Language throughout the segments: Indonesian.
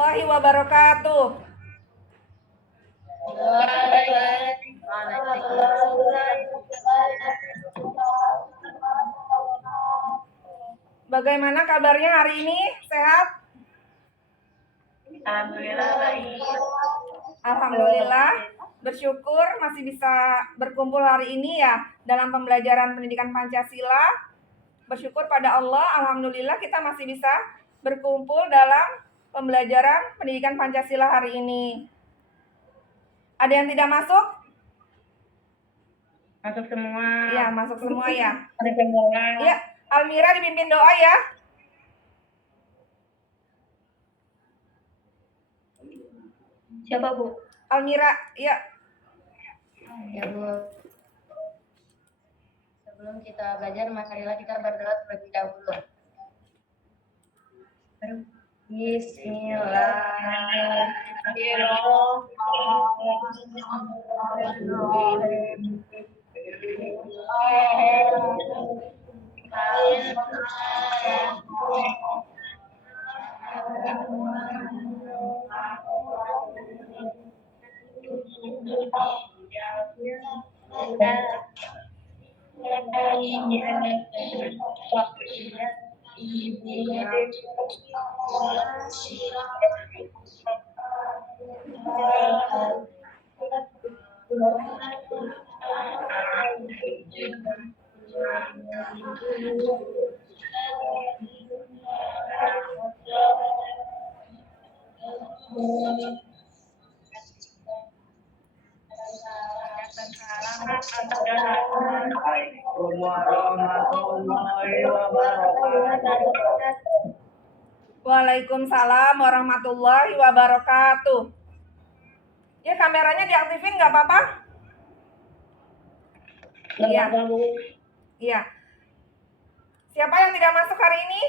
warahmatullahi wabarakatuh. Bagaimana kabarnya hari ini? Sehat? Alhamdulillah baik. Alhamdulillah, bersyukur masih bisa berkumpul hari ini ya dalam pembelajaran pendidikan Pancasila. Bersyukur pada Allah, alhamdulillah kita masih bisa berkumpul dalam pembelajaran pendidikan Pancasila hari ini. Ada yang tidak masuk? Masuk semua. Iya, masuk semua ya. Ada semua. Iya, Almira dipimpin doa ya. Siapa, Bu? Almira, iya. Ya, Bu. Sebelum kita belajar, marilah kita berdoa terlebih dahulu. Waalaikumsalam warahmatullahi wabarakatuh. Ya, kameranya diaktifin nggak apa-apa? Iya. Iya. Siapa yang tidak masuk hari ini?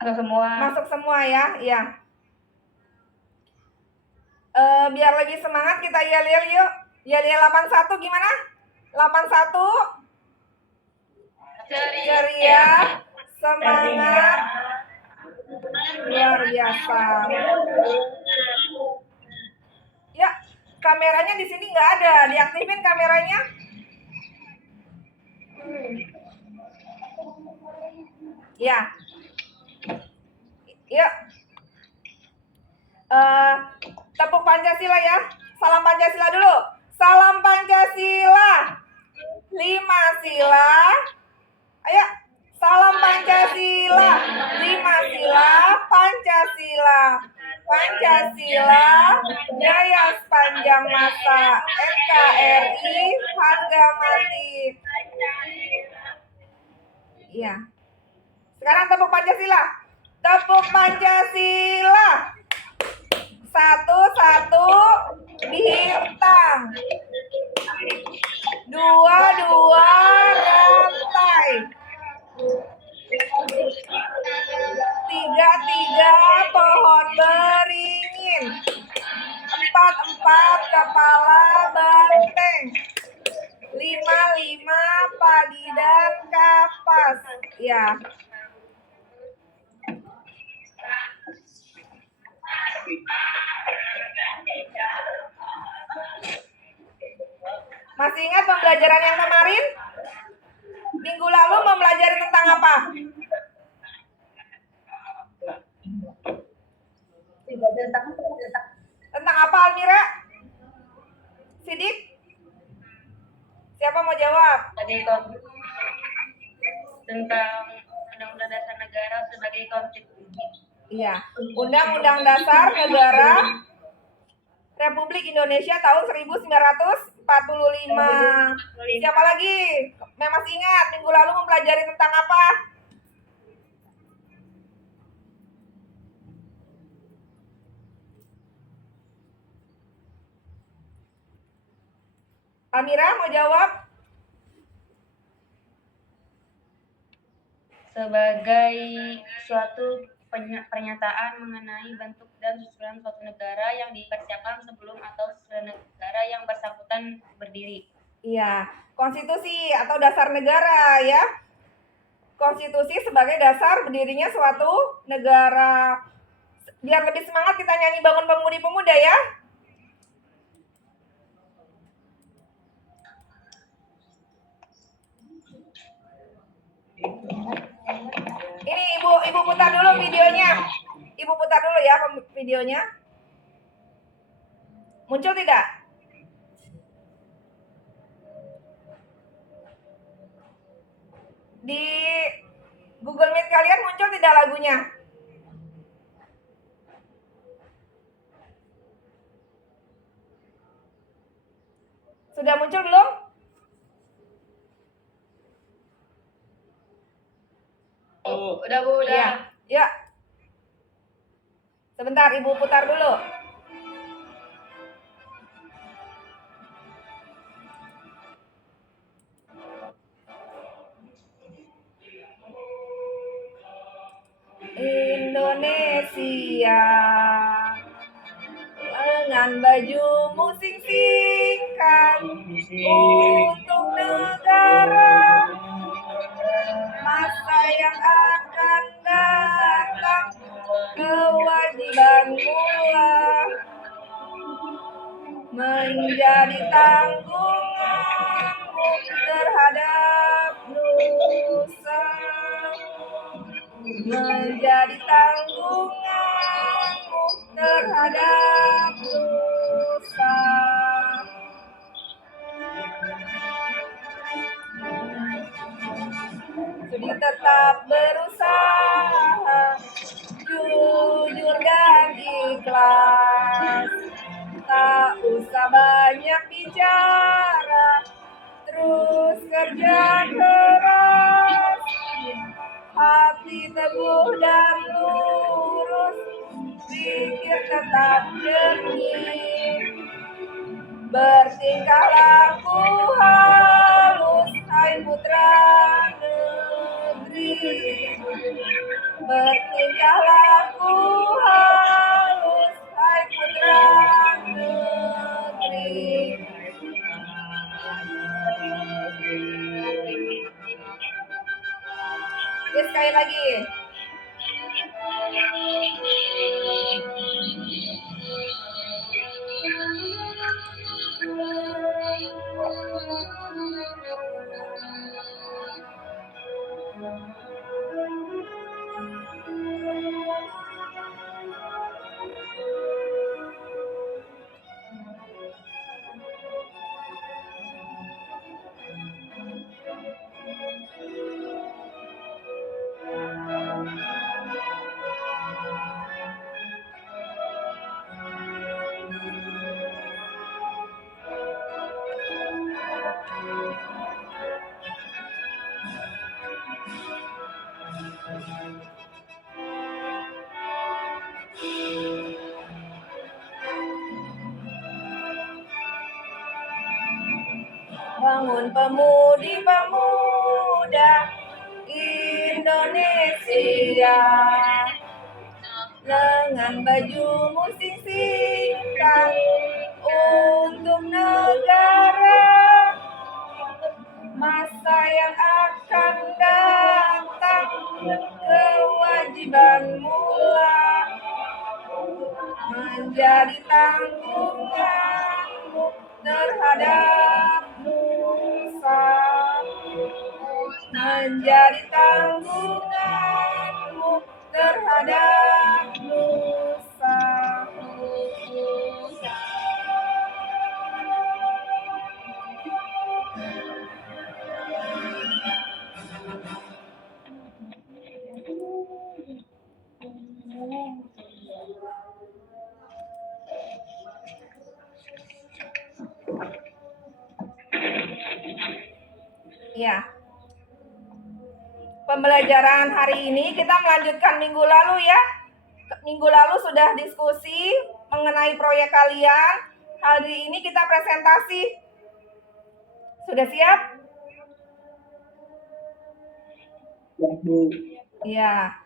Masuk semua. Masuk semua ya, iya. Biar lebih semangat kita yel-yel yuk. Yel-yel 81 gimana? 81. Ceria, semangat, luar biasa. Ya, kameranya di sini nggak ada. Diaktifin kameranya. Ya. Yuk. Tepuk Pancasila ya. Salam Pancasila dulu. Salam Pancasila. 5 sila. Ayo. Salam Pancasila. 5 sila. Pancasila. Pancasila. Jaya sepanjang masa. NKRI. Harga mati. Iya. Sekarang tepuk Pancasila. Tepuk Pancasila. 1 bintang. 2 rantai. 3 pohon beringin. 4 kepala banteng. 5 padi dan kapas. Ya. Masih ingat pembelajaran yang kemarin? Minggu lalu mempelajari tentang apa? Tentang apa, Almira? Sidik? Siapa mau jawab? Tentang Undang-Undang Dasar Negara sebagai konstitusi. Iya, Undang-Undang Dasar Negara Republik Indonesia tahun 1945. Siapa lagi? Masih ingat minggu lalu mempelajari tentang apa? Amira mau jawab? Sebagai suatu pernyataan mengenai bentuk dan susunan suatu negara yang dipersiapkan sebelum atau sesudah negara yang bersangkutan berdiri. Iya, konstitusi atau dasar negara ya. konstitusi sebagai dasar berdirinya suatu negara. Biar lebih semangat kita nyanyi Bangun Pemudi-Pemuda ya. Ini Ibu putar dulu videonya. Ibu putar dulu ya videonya. Muncul tidak? Di Google Meet kalian muncul tidak lagunya? Sudah muncul belum? Udah Bu, udah. Ya. Ya. Sebentar, Ibu putar dulu. Indonesia dengan bajumu sing-singkan untuk negara masa yang akan datang, kewajibanmu lah menjadi tanggunganmu terhadap nusa, menjadi tanggunganmu terhadap nusa. Sudi tetap berusaha, jujur dan ikhlas, tak usah banyak bicara, terus kerja keras, hati teguh dan lurus, pikir tetap jernih, bertingkah laku halus, hai putra negeri, bertingkah laku halus, hai putra negeri. Ya, sekali lagi. Bangun pemudi-pemuda Indonesia, dengan bajumu sing-singkan untuk negara masa yang akan datang, kewajibanmu lah menjadi tanggunganmu terhadap nusa, menjadi tanggunganmu terhadap nusa. Ya. Pembelajaran hari ini kita melanjutkan minggu lalu ya. Minggu lalu sudah diskusi mengenai proyek kalian. Hari ini kita presentasi. Sudah siap? Ya.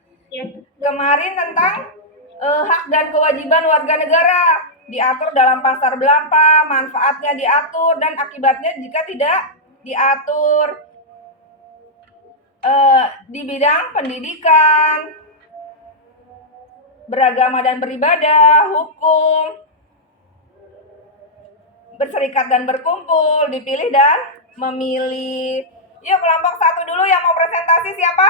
Kemarin tentang hak dan kewajiban warga negara diatur dalam pasal berapa, manfaatnya diatur dan akibatnya jika tidak diatur. di bidang pendidikan, beragama dan beribadah, hukum, berserikat dan berkumpul, dipilih dan memilih. Yuk kelompok 1 dulu yang mau presentasi siapa?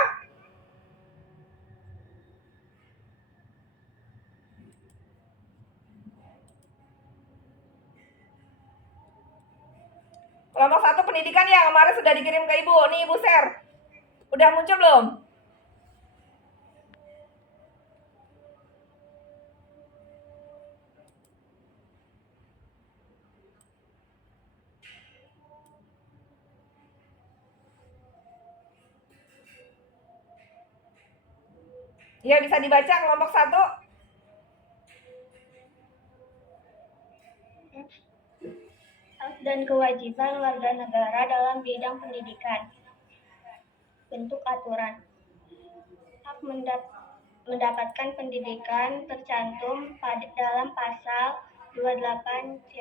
Kelompok 1 pendidikan ya, kemarin sudah dikirim ke Ibu. Nih Ibu share. Udah muncul belum? Ya bisa dibaca kelompok 1. Hak dan kewajiban warga negara dalam bidang pendidikan. Bentuk aturan. Hak mendapatkan pendidikan tercantum dalam pasal 28C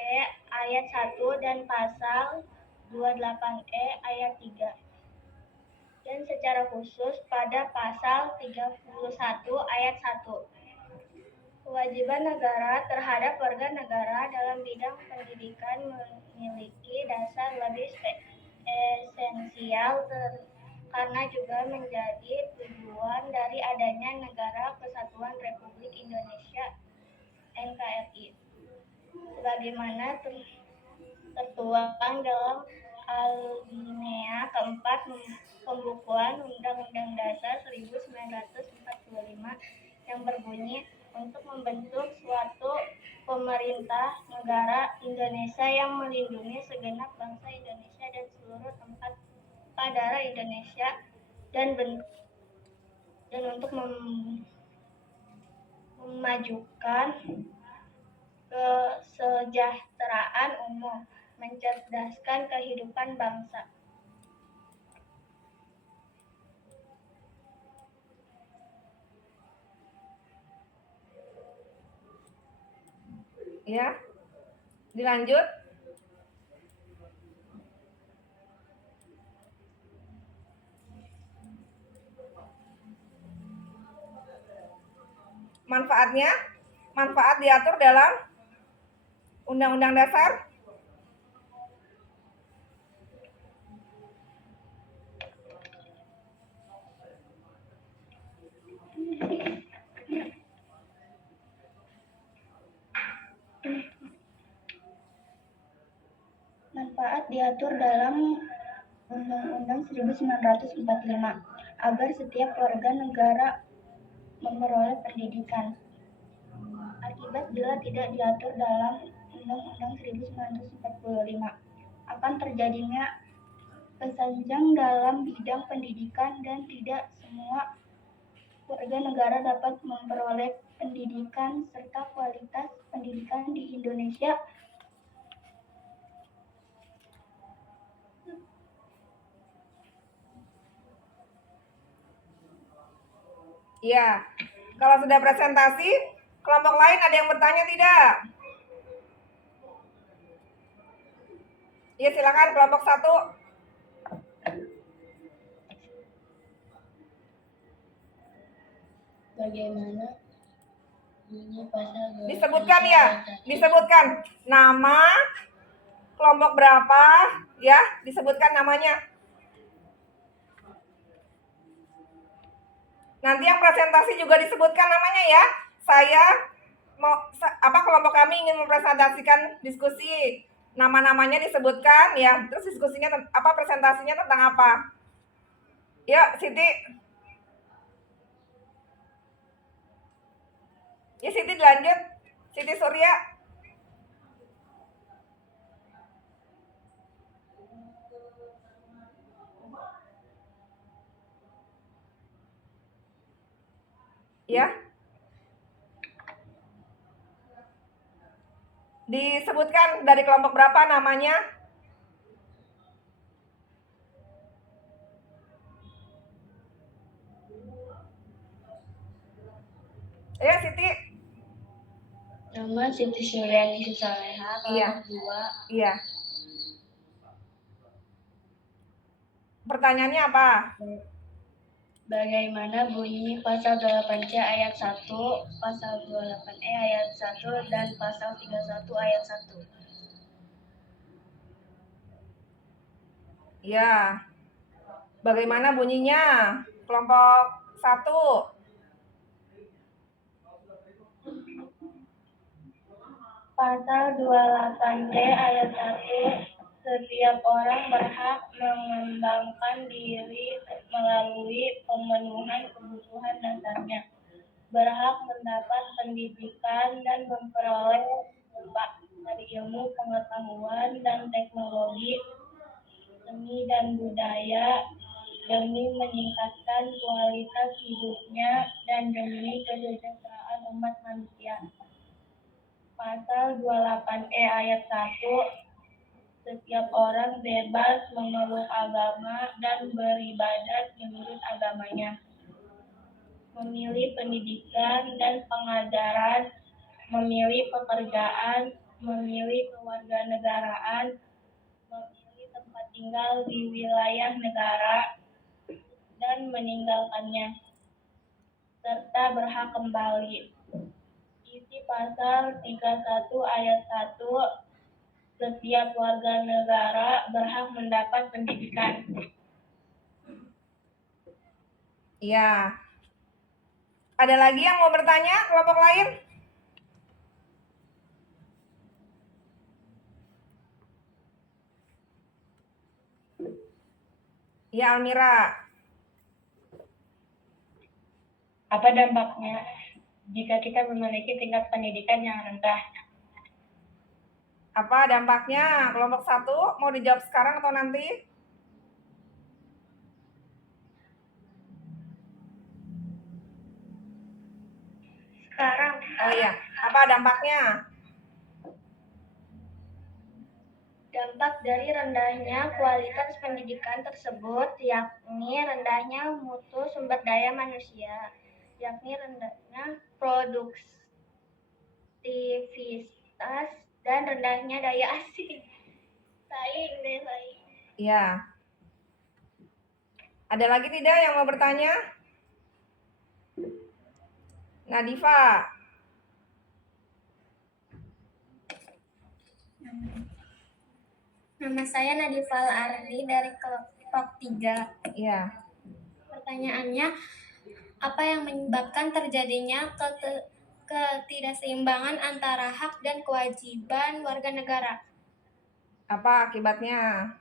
ayat 1 dan pasal 28E ayat 3. Dan secara khusus pada pasal 31 ayat 1. Kewajiban negara terhadap warga negara dalam bidang pendidikan memiliki dasar lebih esensial karena juga menjadi tujuan dari adanya Negara Kesatuan Republik Indonesia NKRI. Sebagaimana tertuang dalam alinea keempat pembukuan Undang-Undang Dasar 1945 yang berbunyi untuk membentuk suatu pemerintah negara Indonesia yang melindungi segenap bangsa Indonesia dan seluruh tempat darah Indonesia dan untuk memajukan kesejahteraan umum, mencerdaskan kehidupan bangsa. Ya. Dilanjut. Manfaatnya, manfaat diatur dalam Undang-Undang Dasar Manfaat diatur dalam Undang-Undang 1945 agar setiap warga negara memperoleh pendidikan. Akibat bila tidak diatur dalam Undang-Undang 1945 akan terjadinya kesenjangan dalam bidang pendidikan dan tidak semua warga negara dapat memperoleh pendidikan serta kualitas pendidikan di Indonesia. Ya, kalau sudah presentasi, kelompok lain ada yang bertanya tidak? Ya silakan kelompok 1. Bagaimana bunyi pasal Disebutkan ya, disebutkan nama, kelompok berapa, ya, disebutkan namanya. Nanti yang presentasi juga disebutkan namanya ya. Saya mau kelompok kami ingin mempresentasikan diskusi. Nama-namanya disebutkan ya. Terus diskusinya presentasinya tentang apa? Ya, Siti. Ya, Siti dilanjut. Siti Surya. Ya. Disebutkan dari kelompok berapa namanya? Ya, Siti. Nama Siti Suryani Susaleha, kelompok 2. Iya. Pertanyaannya apa? Bagaimana bunyi pasal 8C ayat 1, pasal 28E ayat 1, dan pasal 31 ayat 1? Ya. Bagaimana bunyinya? Kelompok 1. Pasal 28D ayat 1, setiap orang berhak mengembangkan diri melalui pemenuhan kebutuhan dasarnya, berhak mendapat pendidikan dan memperoleh dari ilmu pengetahuan dan teknologi, seni dan budaya demi meningkatkan kualitas hidupnya dan demi kesejahteraan umat manusia. Pasal 28E ayat 1, setiap orang bebas memeluk agama dan beribadat menurut agamanya, memilih pendidikan dan pengajaran, memilih pekerjaan, memilih kewarganegaraan, memilih tempat tinggal di wilayah negara, dan meninggalkannya, serta berhak kembali. Isi pasal 31 ayat 1, setiap warga negara berhak mendapat pendidikan. Ya. Ada lagi yang mau bertanya, kelompok lain? Ya, Almira. Apa dampaknya jika kita memiliki tingkat pendidikan yang rendah? Apa dampaknya? Kelompok 1 mau dijawab sekarang atau nanti? Sekarang, Oh iya, apa dampaknya? dampak dari rendahnya kualitas pendidikan tersebut yakni rendahnya mutu sumber daya manusia, yakni rendahnya produktivitas dan rendahnya daya saing. Ya. Ada lagi tidak yang mau bertanya? Nadifa. Nama saya Nadifal Ardi dari kelompok 3. Ya. Pertanyaannya, apa yang menyebabkan terjadinya ketidakseimbangan antara hak dan kewajiban warga negara? Apa akibatnya?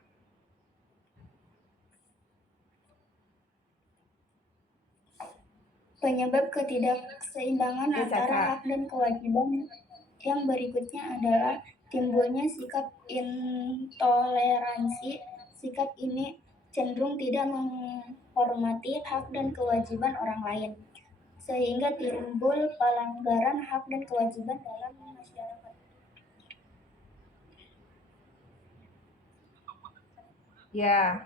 Penyebab ketidakseimbangan Ya, antara Caca. hak dan kewajiban yang berikutnya adalah timbulnya sikap intoleransi. Sikap ini cenderung tidak menghormati hak dan kewajiban orang lain, sehingga timbul pelanggaran hak dan kewajiban dalam masyarakat. Ya.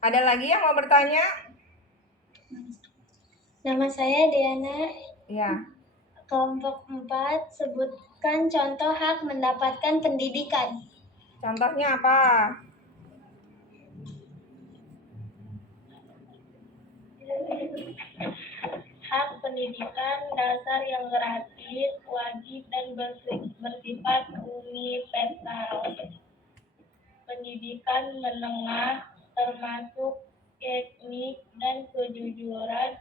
Ada lagi yang mau bertanya? Nama saya Diana, Ya. kelompok 4. Sebutkan contoh hak mendapatkan pendidikan. Contohnya apa? Hak pendidikan dasar yang gratis, wajib, dan bersifat universal. Pendidikan menengah termasuk teknik dan kejuruan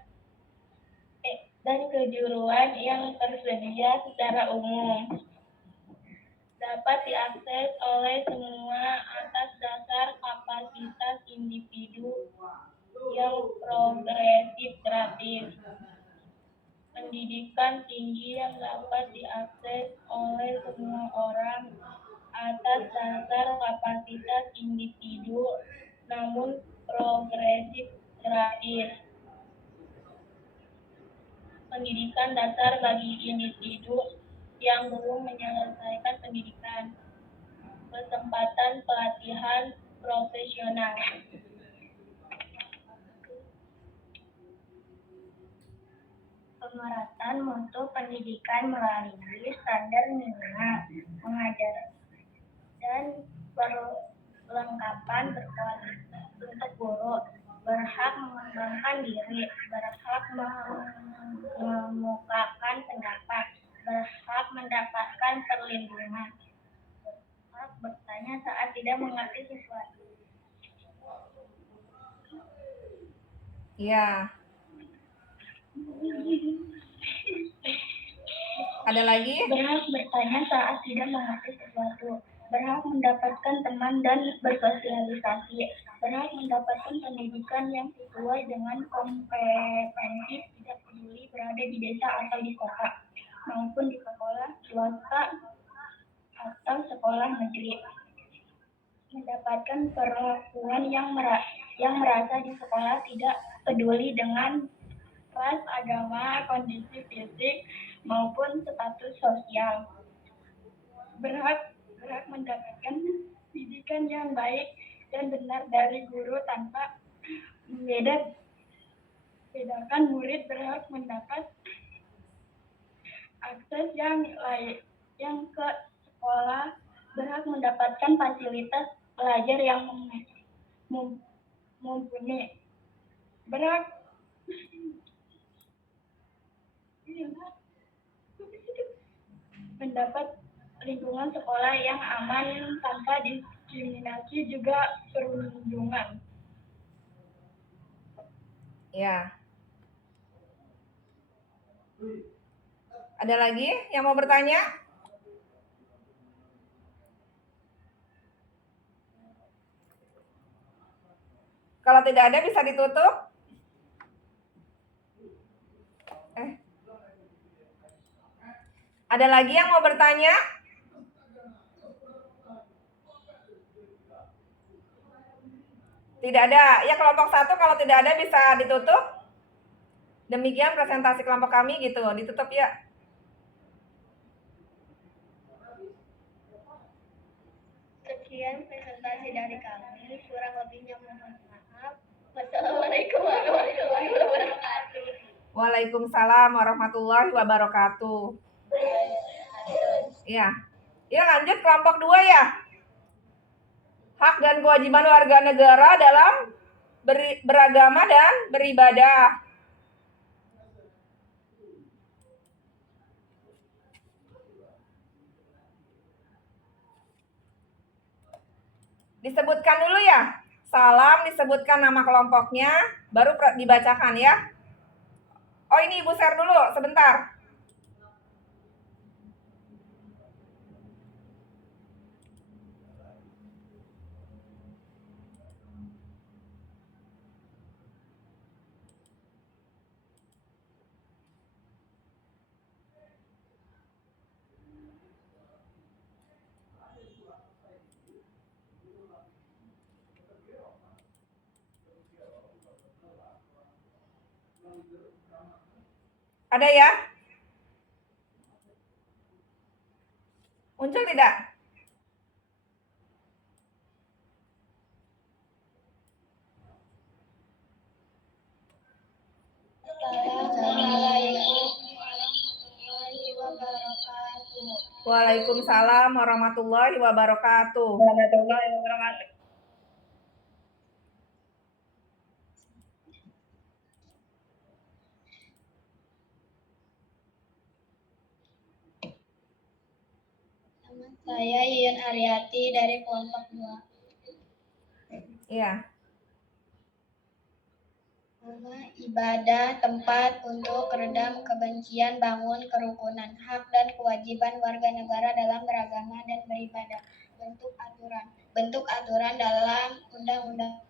yang tersedia secara umum, dapat diakses oleh semua atas dasar kapasitas individu yang progresif gratis. Pendidikan tinggi yang dapat diakses oleh semua orang atas dasar kapasitas individu namun progresif gratis. Pendidikan dasar bagi individu yang belum menyelesaikan pendidikan. Kesempatan pelatihan profesional. Pemerataan mutu pendidikan melalui standar minimal mengajar dan perlengkapan berkualitas untuk guru, berhak mengembangkan diri, berhak mengemukakan pendapat, berhak mendapatkan perlindungan, berhak bertanya saat tidak mengerti sesuatu. Ya. Ada lagi? Berhak bertanya saat tidak mengerti sesuatu, berhak mendapatkan teman dan bersosialisasi, berhak mendapatkan pendidikan yang sesuai dengan kompetensi, tidak peduli berada di desa atau di kota, maupun di sekolah swasta atau sekolah negeri. Mendapatkan perlakuan yang merasa di sekolah tidak peduli dengan ras, agama, kondisi fisik, maupun status sosial. Berhak mendapatkan pendidikan yang baik dan benar dari guru tanpa membedakan murid, berhak mendapat akses yang ke sekolah, berhak mendapatkan fasilitas belajar yang mumpuni, berhak mendapat lingkungan sekolah yang aman tanpa diskriminasi, juga perlindungan. Ya. Ada lagi yang mau bertanya? Kalau tidak ada bisa ditutup. Ada lagi yang mau bertanya? Tidak ada. Ya, kelompok 1 kalau tidak ada bisa ditutup. Demikian presentasi kelompok kami gitu. Ditutup ya. Sekian presentasi dari kami, kurang lebihnya mohon maaf. Wassalamualaikum warahmatullahi wabarakatuh. Waalaikumsalam warahmatullahi wabarakatuh. Ya. Ya, lanjut kelompok 2 ya. Hak dan kewajiban warga negara dalam beragama dan beribadah. Disebutkan dulu ya. Salam, disebutkan nama kelompoknya, baru dibacakan ya. Oh, ini Ibu share dulu sebentar. Ada ya? Muncul tidak? Waalaikumsalam warahmatullahi wabarakatuh. Saya Yuyun Aryati dari kelompok 2. Iya. Rumah ibadah, tempat untuk redam kebencian, bangun kerukunan, hak dan kewajiban warga negara dalam beragama dan beribadah. Bentuk aturan dalam Undang-Undang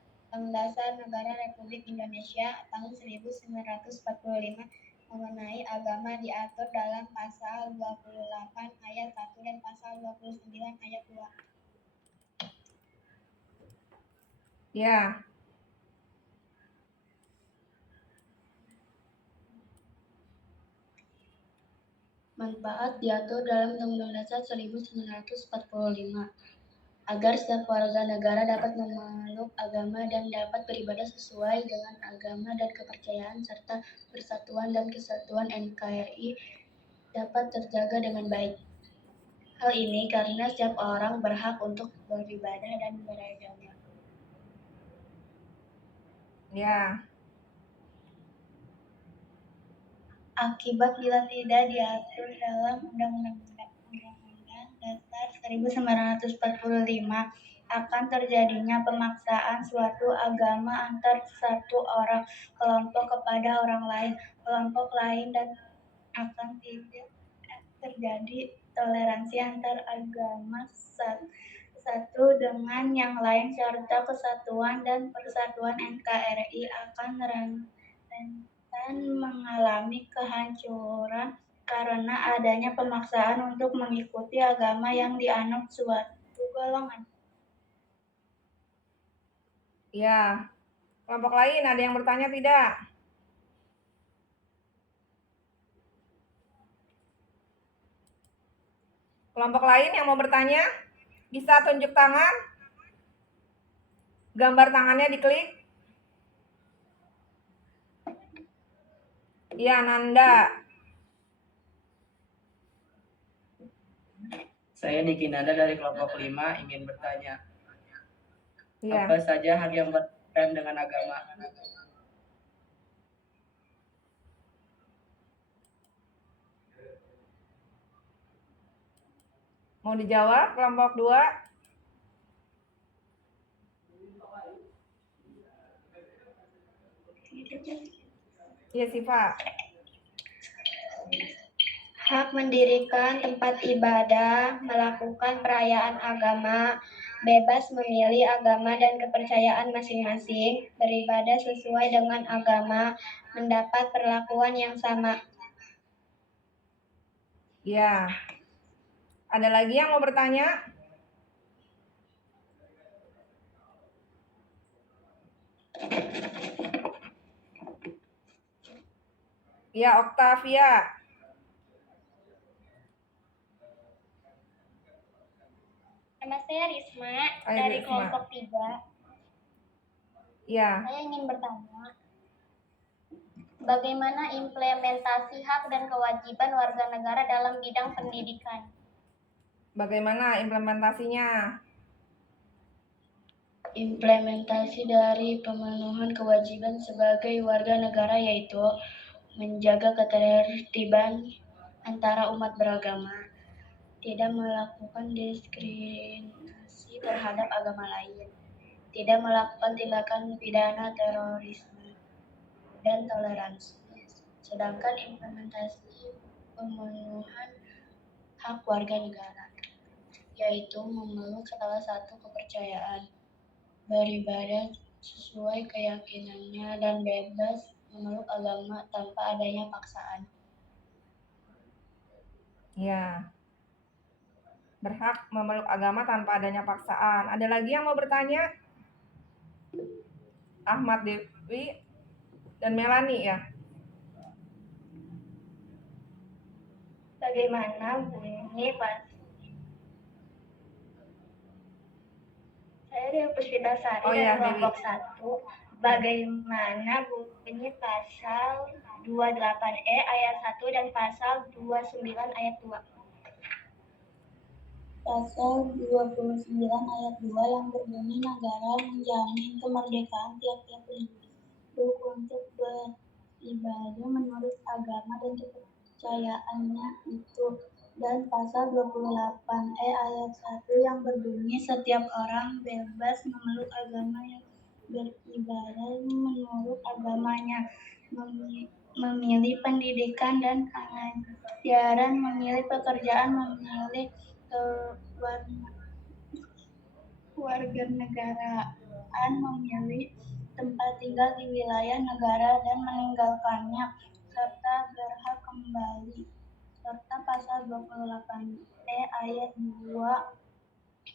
Dasar Negara Republik Indonesia tahun 1945 mengenai agama diatur dalam pasal 28 ayat 1 dan pasal 29 ayat 2. Ya. Manfaat diatur dalam Undang-Undang Dasar 1945 agar setiap warga negara dapat memeluk agama dan dapat beribadah sesuai dengan agama dan kepercayaan serta persatuan dan kesatuan NKRI dapat terjaga dengan baik. Hal ini karena setiap orang berhak untuk beribadah dan beragama. Ya. Akibat bila tidak diatur dalam Undang-Undang Dasar 1945 akan terjadinya pemaksaan suatu agama antar satu orang kelompok kepada orang lain, kelompok lain, dan akan tidak terjadi toleransi antar agama satu dengan yang lain serta kesatuan dan persatuan NKRI akan rentan mengalami kehancuran karena adanya pemaksaan untuk mengikuti agama yang dianut suatu golongan. Ya. Kelompok lain ada yang bertanya tidak? Kelompok lain yang mau bertanya bisa tunjuk tangan. Gambar tangannya diklik. Iya, Nanda. Saya Diki Nanda dari kelompok 5 ingin bertanya, Iya. apa saja hak yang berkaitan dengan agama? Mau dijawab kelompok 2? Iya, Siva. Hak mendirikan tempat ibadah, melakukan perayaan agama, bebas memilih agama dan kepercayaan masing-masing, beribadah sesuai dengan agama, mendapat perlakuan yang sama. Iya. Ada lagi yang mau bertanya? Iya, Octavia. Nama saya Risma Hai, dari Risma. kelompok 3. Iya. Saya ingin bertanya, bagaimana implementasi hak dan kewajiban warga negara dalam bidang pendidikan? Bagaimana implementasinya? Implementasi dari pemenuhan kewajiban sebagai warga negara yaitu menjaga ketertiban antara umat beragama, tidak melakukan diskriminasi terhadap agama lain, tidak melakukan tindakan pidana terorisme, dan toleransi. Sedangkan implementasi pemenuhan hak warga negara yaitu memeluk salah satu kepercayaan, beribadah sesuai keyakinannya, dan bebas memeluk agama tanpa adanya paksaan. Iya. Berhak memeluk agama tanpa adanya paksaan. Ada lagi yang mau bertanya? Ahmad Dewi dan Melani ya. Bagaimana bunyi pas? Saya dari Puspitasari Oh dari iya, kelompok Dewi. 1. Bagaimana bunyi pasal 28E ayat 1 dan pasal 29 ayat 2? Pasal 29 ayat 2 yang berbunyi negara menjamin kemerdekaan tiap-tiap penduduk untuk beribadah menurut agama dan kepercayaannya itu, dan pasal 28E ayat 1 yang berbunyi setiap orang bebas memeluk agama yang beribadah menurut agamanya, memilih pendidikan dan pengajaran, memilih pekerjaan, memilih kewarganegaraan, memilih tempat tinggal di wilayah negara dan meninggalkannya, serta berhak kembali, serta pasal 28E ayat 2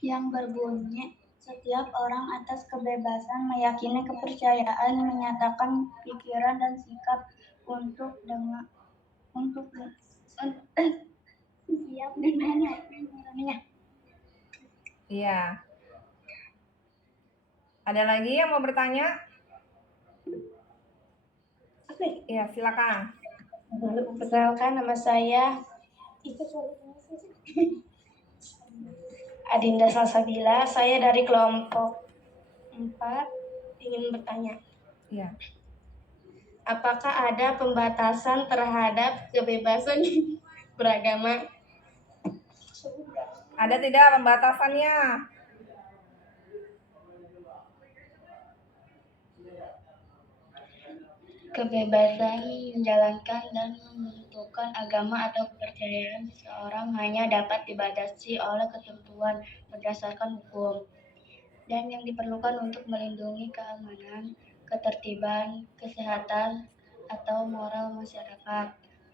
yang berbunyi setiap orang atas kebebasan meyakini kepercayaan, menyatakan pikiran dan sikap untuk siap dan menjalaninya. Iya. Ada lagi yang mau bertanya? Iya, silakan. Perkenalkan, nama saya Adinda Salsabila. Saya dari kelompok 4 ingin bertanya. Iya. Apakah ada pembatasan terhadap kebebasan beragama? Ada tidak pembatasannya? Kebebasan menjalankan dan menentukan agama atau kepercayaan seseorang hanya dapat dibatasi oleh ketentuan berdasarkan hukum dan yang diperlukan untuk melindungi keamanan, ketertiban, kesehatan, atau moral masyarakat,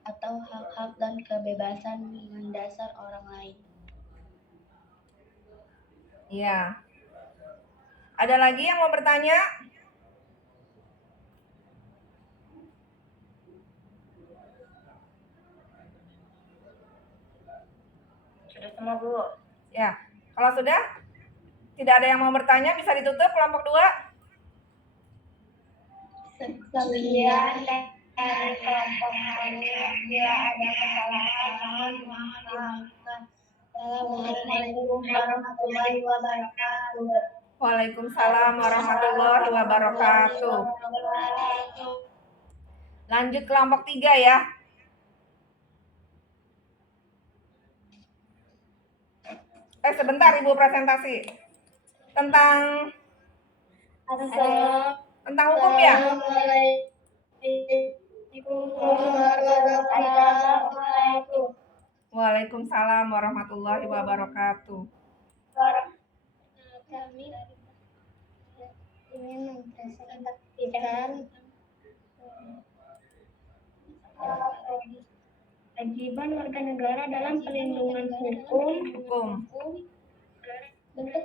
atau hak-hak dan kebebasan mendasar orang lain. Iya. Ada lagi yang mau bertanya? Sudah semua, Bu. Ya. Kalau sudah tidak ada yang mau bertanya, bisa ditutup kelompok 2. Sekian dari kelompok kami. Bila ada kesalahan, mohon dimaafkan. Assalamualaikum warahmatullahi wabarakatuh. Waalaikumsalam warahmatullahi wabarakatuh. Lanjut kelompok 3 ya. Sebentar Ibu presentasi. Tentang hukum ya? Waalaikumsalam warahmatullahi wabarakatuh. Kami ingin mempresentasikan kewajiban warga negara dalam perlindungan hukum. Bentuk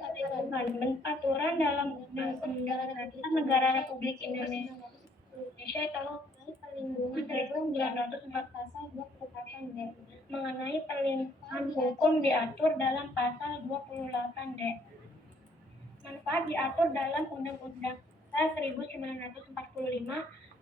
aturan dalam Undang-Undang Dasar Negara Republik Indonesia Tahun Perlindungan 1944 Pasal 28D mengenai perlindungan hukum diatur dalam Pasal 28D. Manfaat diatur dalam Undang-Undang Dasar 1945.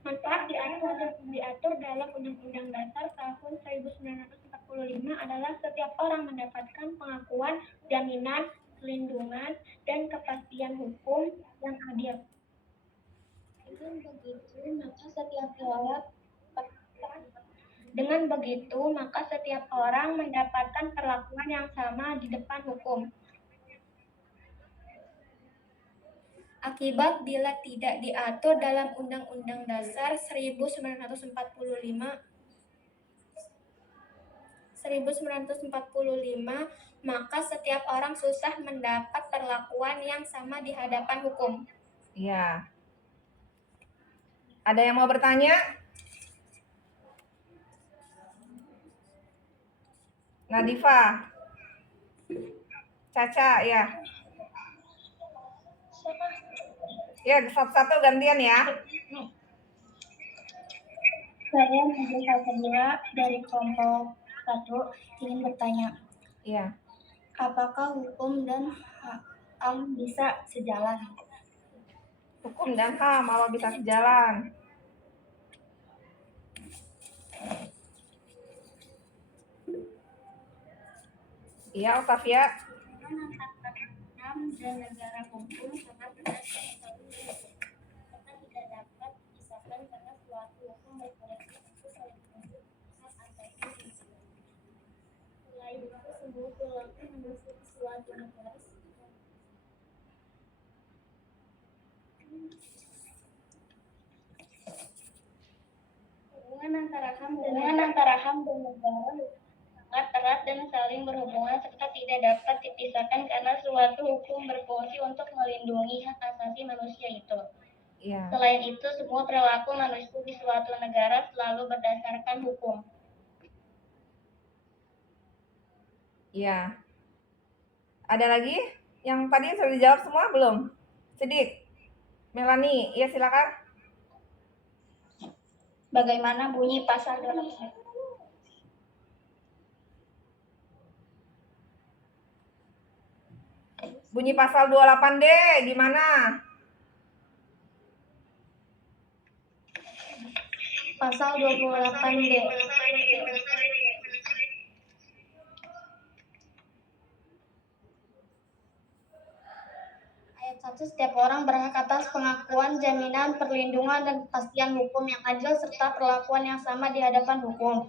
Manfaat diatur dalam Undang-Undang Dasar tahun 1945 adalah setiap orang mendapatkan pengakuan, jaminan, perlindungan, dan kepastian hukum yang adil. Dengan begitu, maka setiap orang mendapatkan perlakuan yang sama di depan hukum. Akibat bila tidak diatur dalam Undang-Undang Dasar 1945, maka setiap orang susah mendapat perlakuan yang sama di hadapan hukum. Iya. Ada yang mau bertanya? Nadifa. Caca ya. Ya, satu-satu gantian ya. Saya Nabila Fadila dari kelompok 1 ingin bertanya, Iya. apakah hukum dan HAM bisa sejalan? Hukum dan HAM kalau bisa sejalan. Iya, Octavia. HAM dan negara hukum sangat berat serta tidak dapat dipisahkan karena suatu hukum berfungsi untuk saling menunjuk hak antar individu. Selain itu, semua perilaku manusia di suatu negara hubungan antara HAM dan negara sangat erat dan saling berhubungan serta tidak dapat dipisahkan karena suatu hukum berfungsi untuk melindungi hak asasi manusia itu. Iya. Selain itu, semua perilaku manusia di suatu negara selalu berdasarkan hukum. Iya. Ada lagi? Yang tadi sudah dijawab semua belum? Sidik. Melani, iya silakan. Bagaimana bunyi pasal 28? Bunyi pasal 28D gimana? Pasal 28D. Ayat 1 setiap orang berhak atas pengakuan, jaminan, perlindungan, dan kepastian hukum yang adil serta perlakuan yang sama di hadapan hukum.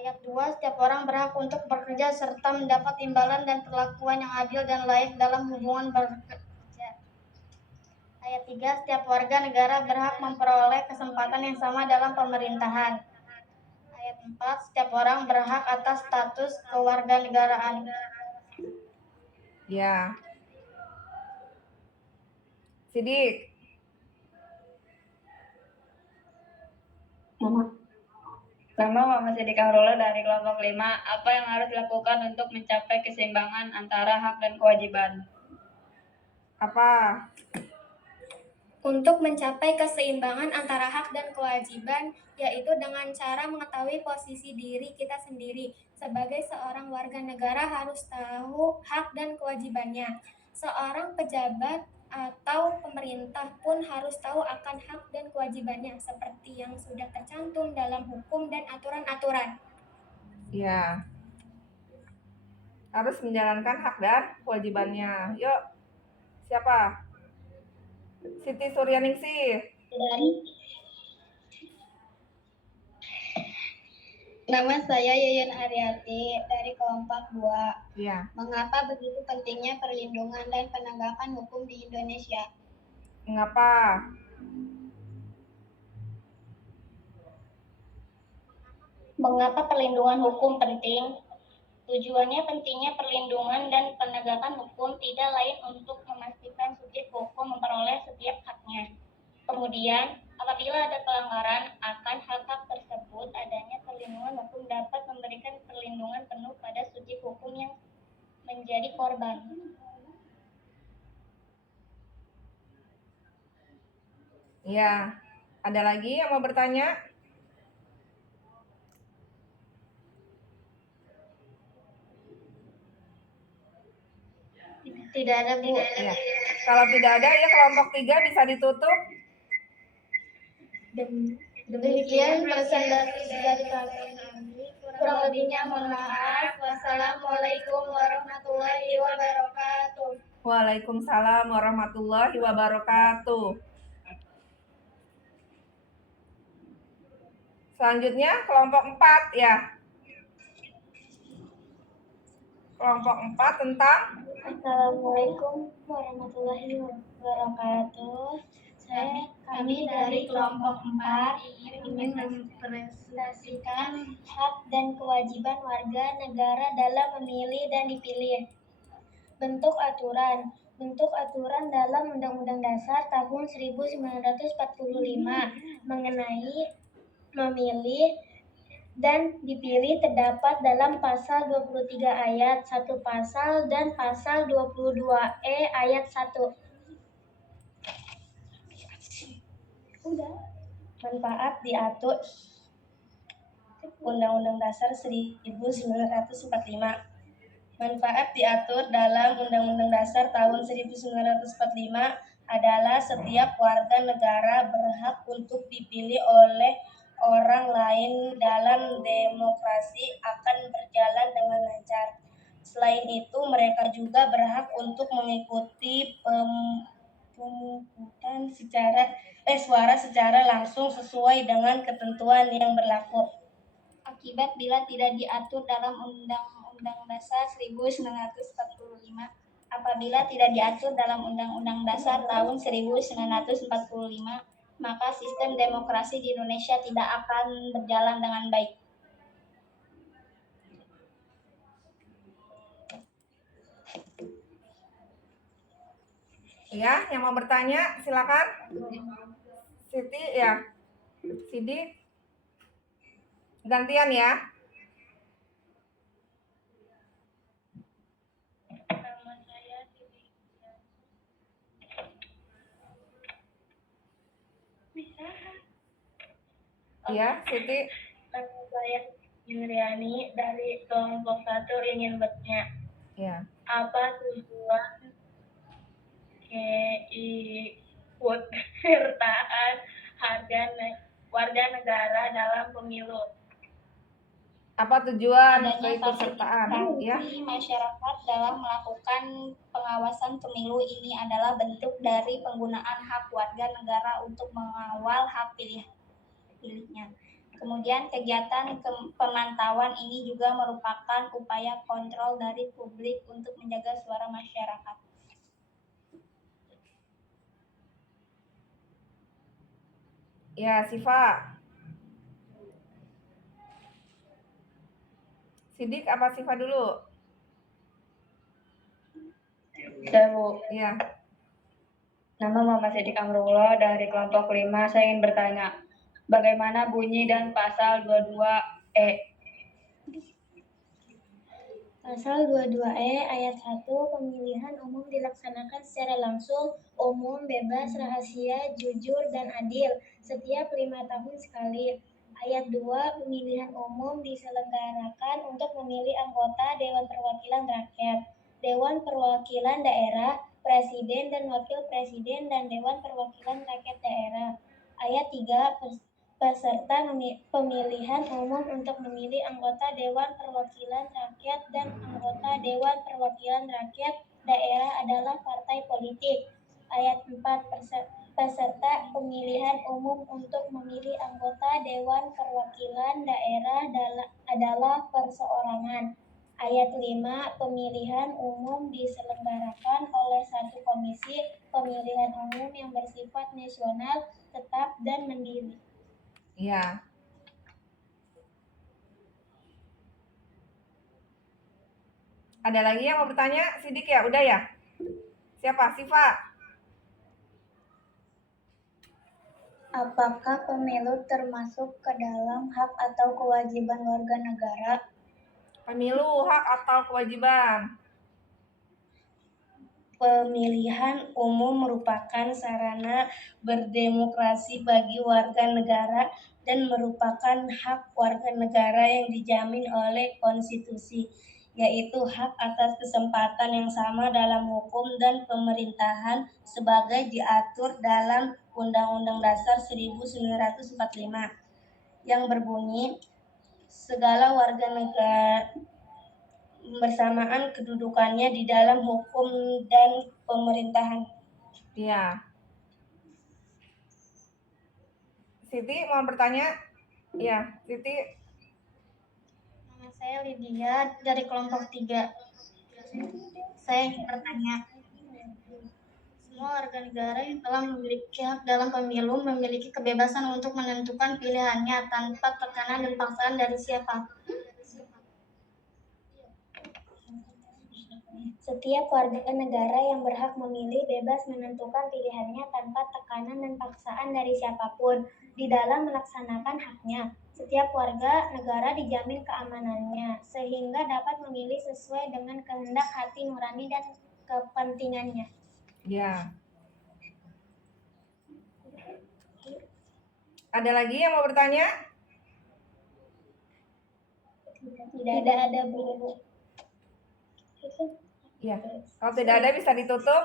Ayat 2, setiap orang berhak untuk bekerja serta mendapat imbalan dan perlakuan yang adil dan layak dalam hubungan bekerja. Ayat 3, setiap warga negara berhak memperoleh kesempatan yang sama dalam pemerintahan. Ayat 4, setiap orang berhak atas status kewarganegaraan. Ya. Sidik. Nama Muhammad Sidik Kahrullah dari kelompok 5. Apa yang harus dilakukan untuk mencapai keseimbangan antara hak dan kewajiban? Apa? Untuk mencapai keseimbangan antara hak dan kewajiban, yaitu dengan cara mengetahui posisi diri kita sendiri. Sebagai seorang warga negara harus tahu hak dan kewajibannya. Seorang pejabat atau pemerintah pun harus tahu akan hak dan kewajibannya, seperti yang sudah tercantum dalam hukum dan aturan-aturan. Ya. Harus menjalankan hak dan kewajibannya. Yuk. Siapa? Siti Suryaningsih. Nama saya Yuyun Aryati dari kelompok 2. Ya. Mengapa begitu pentingnya perlindungan dan penegakan hukum di Indonesia? Mengapa? Mengapa perlindungan hukum penting? Tujuannya pentingnya perlindungan dan penegakan hukum tidak lain untuk memastikan subjek hukum memperoleh setiap haknya. Kemudian, apabila ada pelanggaran akan hak-hak tersebut, adanya perlindungan hukum dapat memberikan perlindungan penuh pada subjek hukum yang menjadi korban. Ya. Ada lagi yang mau bertanya? Tidak ada, Bu. Ya. Kalau tidak ada, ya kelompok 3 bisa ditutup. Demikian presentasi kami. Kurang lebihnya mohon maaf. Wassalamualaikum warahmatullahi wabarakatuh. Waalaikumsalam warahmatullahi wabarakatuh. Selanjutnya kelompok 4 ya. Kelompok 4 tentang Assalamualaikum warahmatullahi wabarakatuh. Kami dari kelompok 4 ingin mempresentasikan hak dan kewajiban warga negara dalam memilih dan dipilih. Bentuk aturan. Bentuk aturan dalam Undang-Undang Dasar tahun 1945 mengenai memilih dan dipilih terdapat dalam pasal 23 ayat 1 pasal dan pasal 22E ayat 1. Manfaat diatur Undang-Undang Dasar 1945. Manfaat diatur dalam Undang-Undang Dasar tahun 1945 adalah setiap warga negara berhak untuk dipilih oleh orang lain dalam demokrasi akan berjalan dengan lancar. Selain itu, mereka juga berhak untuk mengikuti pemungutan suara secara langsung sesuai dengan ketentuan yang berlaku. Akibat bila tidak diatur dalam Undang-Undang Dasar 1945, apabila tidak diatur dalam Undang-Undang Dasar tahun 1945, maka sistem demokrasi di Indonesia tidak akan berjalan dengan baik. ya, yang mau bertanya silakan. Siti ya. Sidik. Gantian ya. Nama saya Siti. Bisa. Iya, Siti. Nama saya Yuriani dari kelompok 1 ingin bertanya, Ya. apa tujuan keikutsertaan warga negara dalam pemilu? Apa tujuan adanya keikutsertaan? Ya, partisipasi masyarakat dalam melakukan pengawasan pemilu ini adalah bentuk dari penggunaan hak warga negara untuk mengawal hak pilihnya. Kemudian kegiatan pemantauan ini juga merupakan upaya kontrol dari publik untuk menjaga suara masyarakat. ya Siva. Sidik apa Siva dulu? Saya Bu, Ya, nama Muhammad Sidik Amrullah dari kelompok 5. Saya ingin bertanya, bagaimana bunyi dan pasal 22E? Pasal 22E ayat 1 pemilihan umum dilaksanakan secara langsung, umum, bebas, rahasia, jujur, dan adil setiap 5 tahun sekali. Ayat 2 pemilihan umum diselenggarakan untuk memilih anggota Dewan Perwakilan Rakyat, Dewan Perwakilan Daerah, Presiden dan Wakil Presiden, dan Dewan Perwakilan Rakyat Daerah. Ayat 3 peserta pemilihan umum untuk memilih anggota Dewan Perwakilan Rakyat dan anggota Dewan Perwakilan Rakyat Daerah adalah partai politik. Ayat 4 peserta pemilihan umum untuk memilih anggota Dewan Perwakilan Daerah adalah perseorangan. Ayat 5 pemilihan umum diselenggarakan oleh satu komisi pemilihan umum yang bersifat nasional, tetap, dan mandiri. ya. Ada lagi yang mau bertanya? Sidik ya? Udah ya? Siapa? Siva? Apakah pemilu termasuk ke dalam hak atau kewajiban warga negara? Pemilu, hak atau kewajiban? Pemilihan umum merupakan sarana berdemokrasi bagi warga negara dan merupakan hak warga negara yang dijamin oleh konstitusi, yaitu hak atas kesempatan yang sama dalam hukum dan pemerintahan sebagai diatur dalam Undang-Undang Dasar 1945 yang berbunyi, segala warga negara bersamaan kedudukannya di dalam hukum dan pemerintahan. Iya. Siti mau bertanya? Iya, Siti. Nama saya Lydia dari kelompok 3. Saya ingin bertanya, semua warga negara yang telah memiliki hak dalam pemilu memiliki kebebasan untuk menentukan pilihannya tanpa tekanan dan paksaan dari siapa. Setiap warga negara yang berhak memilih bebas menentukan pilihannya tanpa tekanan dan paksaan dari siapapun. Di dalam melaksanakan haknya, setiap warga negara dijamin keamanannya, sehingga dapat memilih sesuai dengan kehendak hati nurani dan kepentingannya. Ya. Ada lagi yang mau bertanya? Tidak ada, Bu. Iya. Kalau tidak ada bisa ditutup.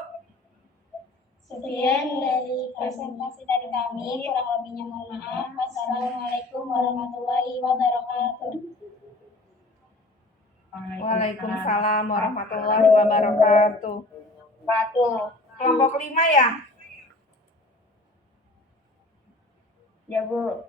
Sekian dari presentasi dari kami, kurang lebihnya mohon maaf. Wassalamualaikum warahmatullahi wabarakatuh. Waalaikumsalam warahmatullahi wabarakatuh. Kelompok 5 ya? Ya Bu.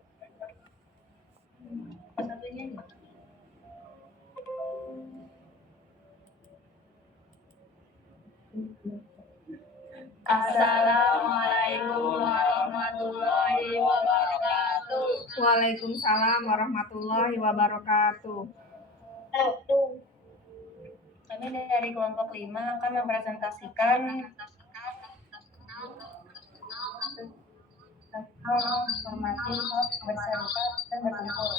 Assalamualaikum warahmatullahi wabarakatuh. Waalaikumsalam warahmatullahi wabarakatuh. Kami dari kelompok 5 akan mempresentasikan tentang informasi hak berserikat dan berkumpul.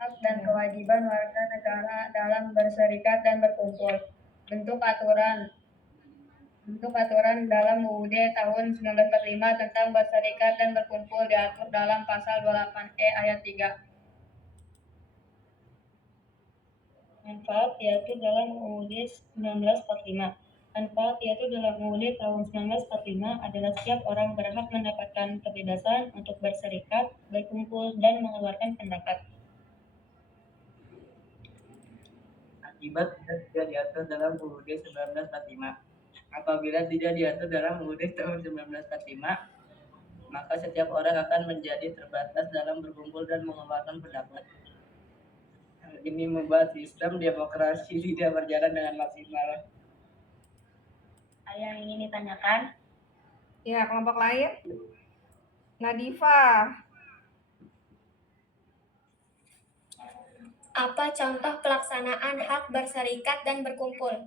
Hak dan kewajiban warga negara dalam berserikat dan berkumpul. Bentuk aturan dalam UUD tahun 1945 tentang berserikat dan berkumpul diatur dalam pasal 28E ayat 3. Manfaat diatur dalam UUD 1945. Manfaat yaitu dalam UUD tahun 1945 adalah setiap orang berhak mendapatkan kebebasan untuk berserikat, berkumpul, dan mengeluarkan pendapat. Akibat tidak diatur dalam UUD 1945. Apabila tidak diatur dalam UUD tahun 1945, maka setiap orang akan menjadi terbatas dalam berkumpul dan mengeluarkan pendapat. Hal ini membuat sistem demokrasi tidak berjalan dengan maksimal. Ada yang ingin ditanyakan? Ya, kelompok lain. Nadifa. Apa contoh pelaksanaan hak berserikat dan berkumpul?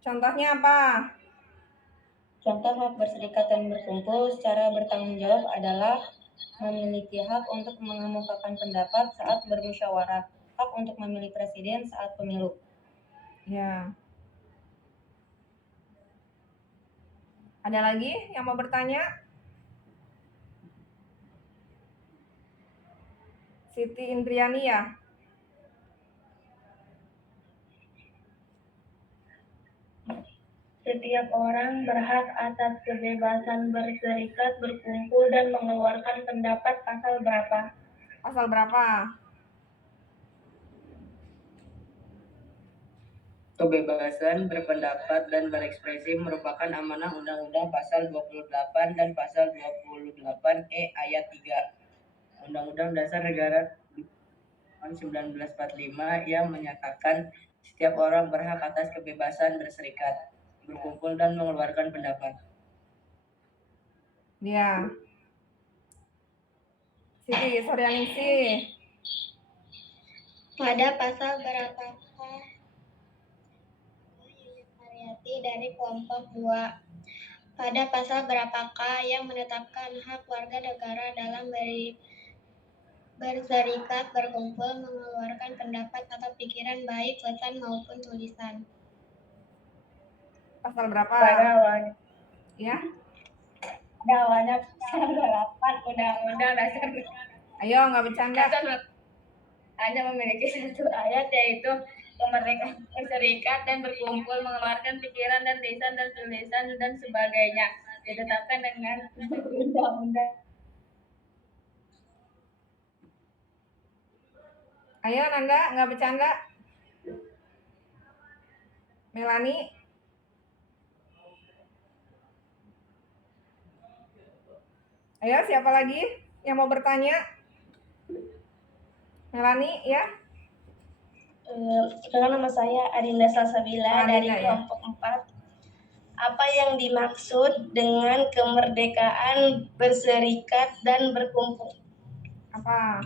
Contohnya apa? Contoh hak berserikat dan berkumpul secara bertanggung jawab adalah memiliki hak untuk mengemukakan pendapat saat bermusyawarah, hak untuk memilih presiden saat pemilu. Ya. Ada lagi yang mau bertanya? Siti Indriani ya? Setiap orang berhak atas kebebasan berserikat, berkumpul, dan mengeluarkan pendapat. Pasal berapa? Pasal berapa? Kebebasan berpendapat dan berekspresi merupakan amanah Undang-Undang Pasal 28 dan Pasal 28E ayat 3 Undang-Undang Dasar Negara tahun 1945 yang menyatakan setiap orang berhak atas kebebasan berserikat, berkumpul, dan mengeluarkan pendapat. Ya. Siti Suryaningsih. Pada pasal berapakah Haryati dari kelompok 2? Pada pasal berapakah yang menetapkan hak warga negara dalam berserikat, berkumpul, mengeluarkan pendapat atau pikiran baik lisan maupun tulisan? Pasal berapa? Pada awalnya, Ya. pasal 8 Undang-Undang Dasar Ayo, nggak bercanda. hanya memiliki satu ayat, yaitu kemerdekaan berserikat dan berkumpul, mengeluarkan pikiran dan lisan dan tulisan dan sebagainya, ditetapkan dengan undang-undang. Ayo, Nanda, nggak bercanda. Melani. Ayo, siapa lagi yang mau bertanya? Melani, ya? Perkenalkan, nama saya Adinda Salsabila dari Adinda, ya. kelompok 4. Apa yang dimaksud dengan kemerdekaan berserikat dan berkumpul? Apa?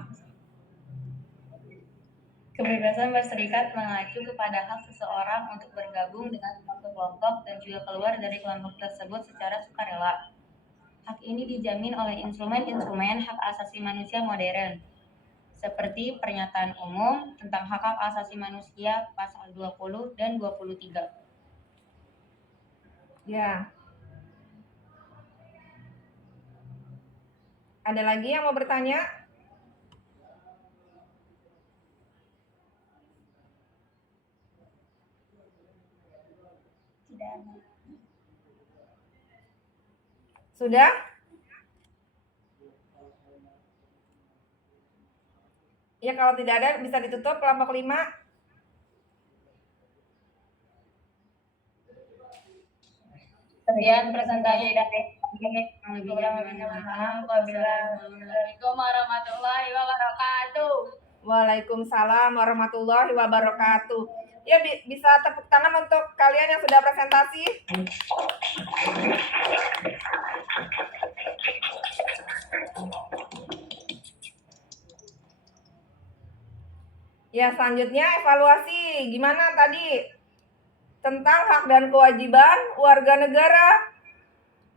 Kebebasan berserikat mengacu kepada hak seseorang untuk bergabung dengan suatu kelompok dan juga keluar dari kelompok tersebut secara sukarela. Hak ini dijamin oleh instrumen-instrumen hak asasi manusia modern, seperti Pernyataan Umum tentang Hak-Hak Asasi Manusia pasal 20 dan 23. Ya. Ada lagi yang mau bertanya? Sudah? Ya, kalau tidak ada bisa ditutup kelompok 5. Sekian presentasi dari Assalamualaikum warahmatullahi wabarakatuh. Waalaikumsalam warahmatullahi wabarakatuh. Ya, bisa tepuk tangan untuk kalian yang sudah presentasi. Ya, selanjutnya evaluasi. Gimana tadi? Tentang hak dan kewajiban warga negara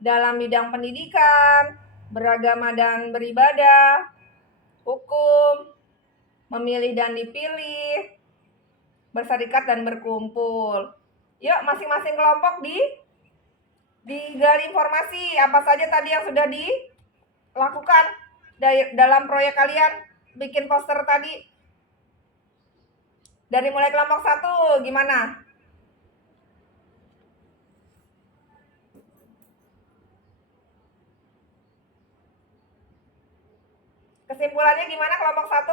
dalam bidang pendidikan, beragama dan beribadah, hukum, memilih dan dipilih, berserikat dan berkumpul. Yuk, masing-masing kelompok digali informasi apa saja tadi yang sudah dilakukan dalam proyek kalian, bikin poster tadi. Dari mulai kelompok 1 gimana? Kesimpulannya gimana kelompok 1?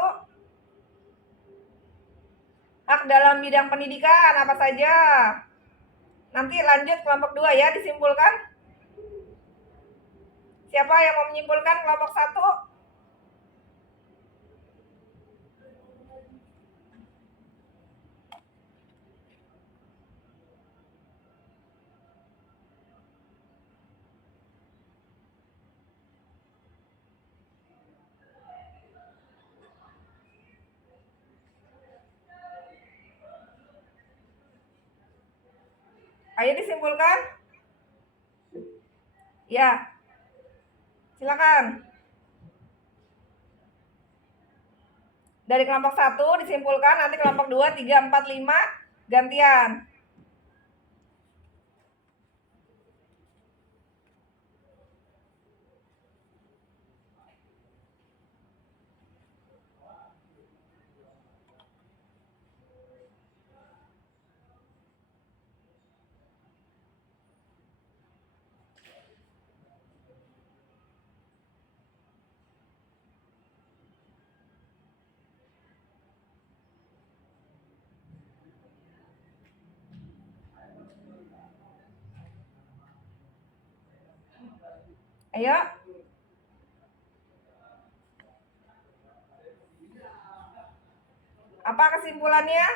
Hak dalam bidang pendidikan apa saja? Nanti lanjut kelompok 2 ya, disimpulkan. Siapa yang mau menyimpulkan kelompok 1? Ayo disimpulkan. Ya. Silakan. Dari kelompok 1 disimpulkan, nanti kelompok 2, 3, 4, 5 gantian. Ayo. Apa kesimpulannya?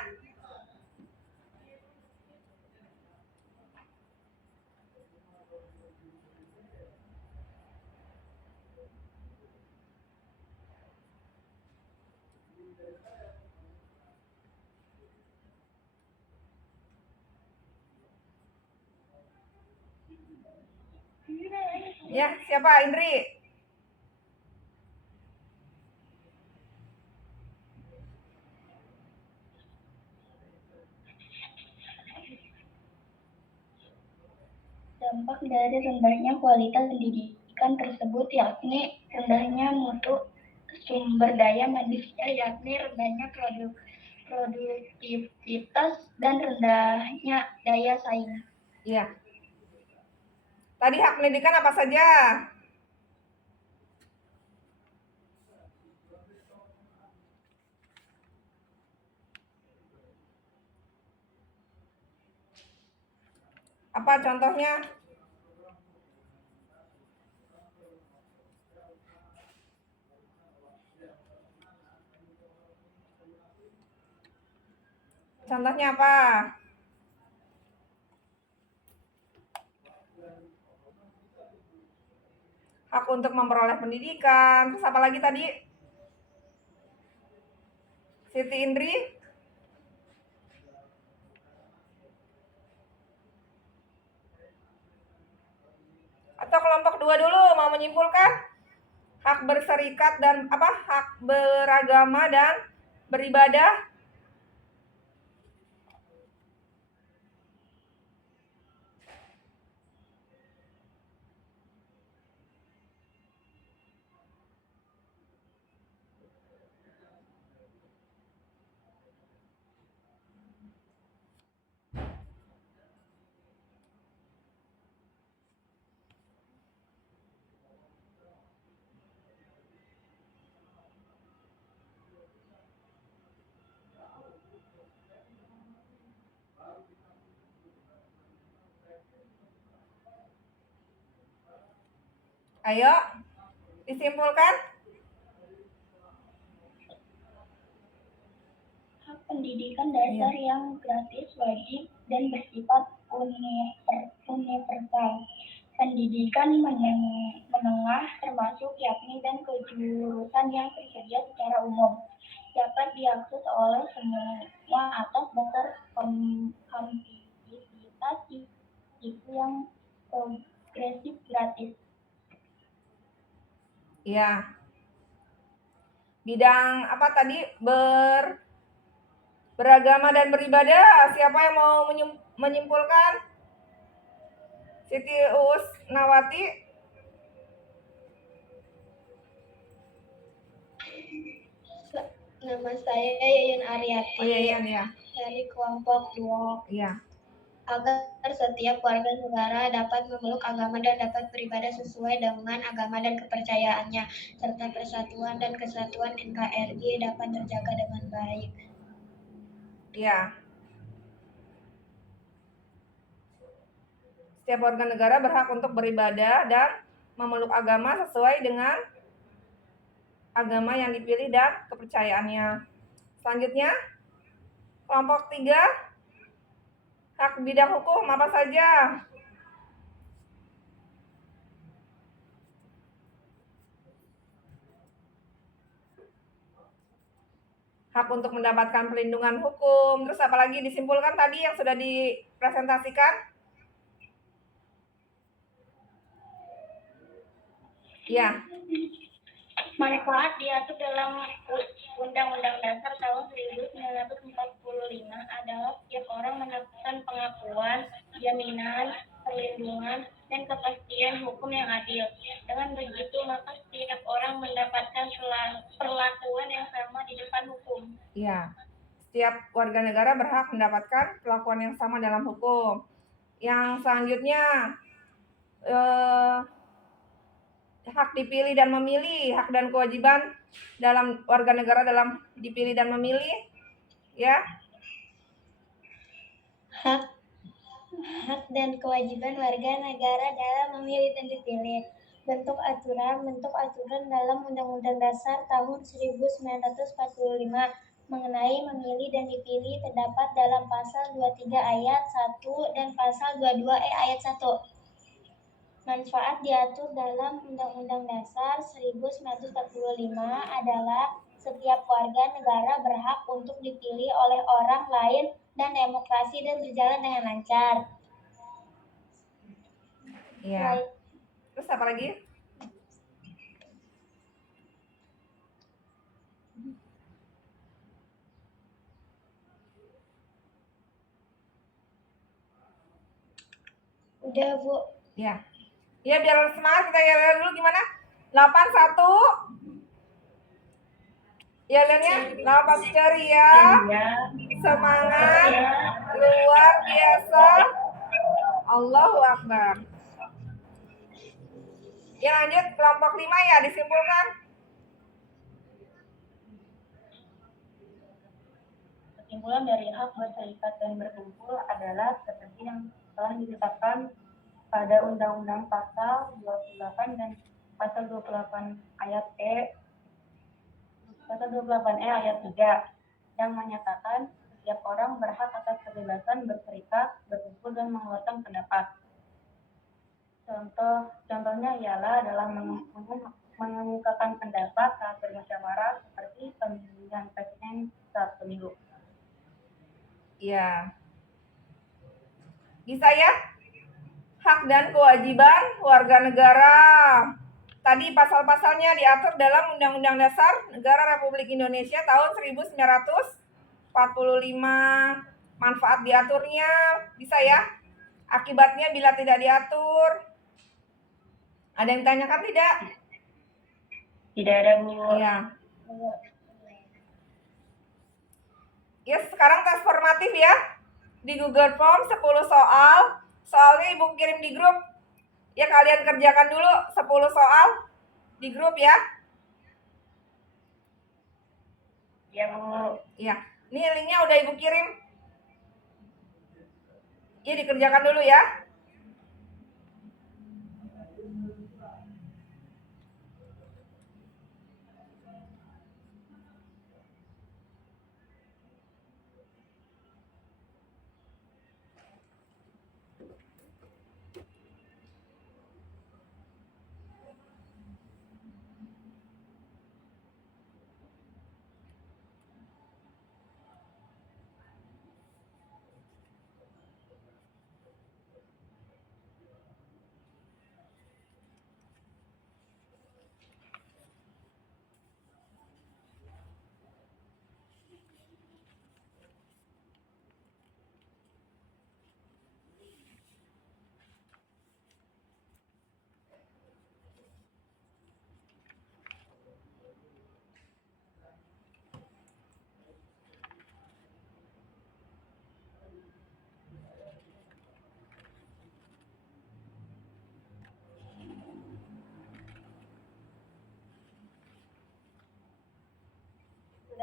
Ya, siapa? Indri. Dampak dari rendahnya kualitas pendidikan tersebut yakni rendahnya mutu sumber daya manusia, yakni rendahnya produktivitas dan rendahnya daya saing. Iya. Tadi hak pendidikan apa saja? Apa contohnya? Contohnya apa? Hak untuk memperoleh pendidikan. Terus apa lagi tadi? Siti Indri? Atau kelompok 2 dulu mau menyimpulkan? Hak berserikat dan apa? Hak beragama dan beribadah. Ayo, disimpulkan. Hak pendidikan dasar yang gratis, wajib, dan bersifat universal. Pendidikan menengah termasuk yakni dan kejurusan yang tersedia secara umum dapat diakses oleh semua atas dasar kompatibilitas itu yang progresif gratis. Iya. Bidang apa tadi? Beragama dan beribadah. Siapa yang mau menyimpulkan? Siti Uus Nawati. Nama saya Yayun Aryati Oh iya ya. dari kelompok 2. Iya. Agar setiap warga negara dapat memeluk agama dan dapat beribadah sesuai dengan agama dan kepercayaannya, serta persatuan dan kesatuan NKRI dapat terjaga dengan baik. Iya. Setiap warga negara berhak untuk beribadah dan memeluk agama sesuai dengan agama yang dipilih dan kepercayaannya. Selanjutnya, kelompok 3, hak bidang hukum apa saja? Hak untuk mendapatkan perlindungan hukum. Terus apa lagi disimpulkan tadi yang sudah dipresentasikan? Ya. Manfaat diatur dalam Undang-Undang Dasar tahun 1945 adalah setiap orang mendapatkan pengakuan, jaminan, perlindungan, dan kepastian hukum yang adil. Dengan begitu, maka setiap orang mendapatkan perlakuan yang sama di depan hukum. Iya. Setiap warga negara berhak mendapatkan perlakuan yang sama dalam hukum. Yang selanjutnya, hak dipilih dan memilih, hak dan kewajiban dalam warga negara dalam dipilih dan memilih, ya. Hak dan kewajiban warga negara dalam memilih dan dipilih. Bentuk aturan dalam Undang-Undang Dasar tahun 1945 mengenai memilih dan dipilih terdapat dalam pasal 23 ayat 1 dan pasal 22E ayat 1. Manfaat diatur dalam Undang-Undang Dasar 1945 adalah setiap warga negara berhak untuk dipilih oleh orang lain dan demokrasi dan berjalan dengan lancar. Iya. Terus apa lagi? Udah, Bu. Ya. Ya biar semangat kita ya dulu gimana? 81. Ya Lennya, 8 ceria, semangat, luar biasa. Allahu Akbar. Ya lanjut kelompok 5 ya disimpulkan. Kesimpulan dari hak berserikat dan berkumpul adalah seperti yang telah ditetapkan pada Undang-Undang Pasal 28 dan Pasal 28 ayat ayat 3 yang menyatakan setiap orang berhak atas kebebasan berserikat, berkumpul dan mengeluarkan pendapat. Contohnya ialah dalam mengemukakan pendapat saat bermusyawarah seperti pemilihan presiden saat pemilu. Ya. Bisa ya? Hak dan kewajiban warga negara. Tadi pasal-pasalnya diatur dalam Undang-Undang Dasar Negara Republik Indonesia tahun 1945. Manfaat diaturnya bisa ya? Akibatnya bila tidak diatur. Ada yang tanyakan tidak? Tidak ada, Bu. Iya. Ya, sekarang tes formatif ya. Di Google Form 10 soal. Soalnya Ibu kirim di grup. Ya kalian kerjakan dulu 10 soal di grup ya. Ya, Bu. Iya. Ini linknya udah Ibu kirim. Ya dikerjakan dulu ya.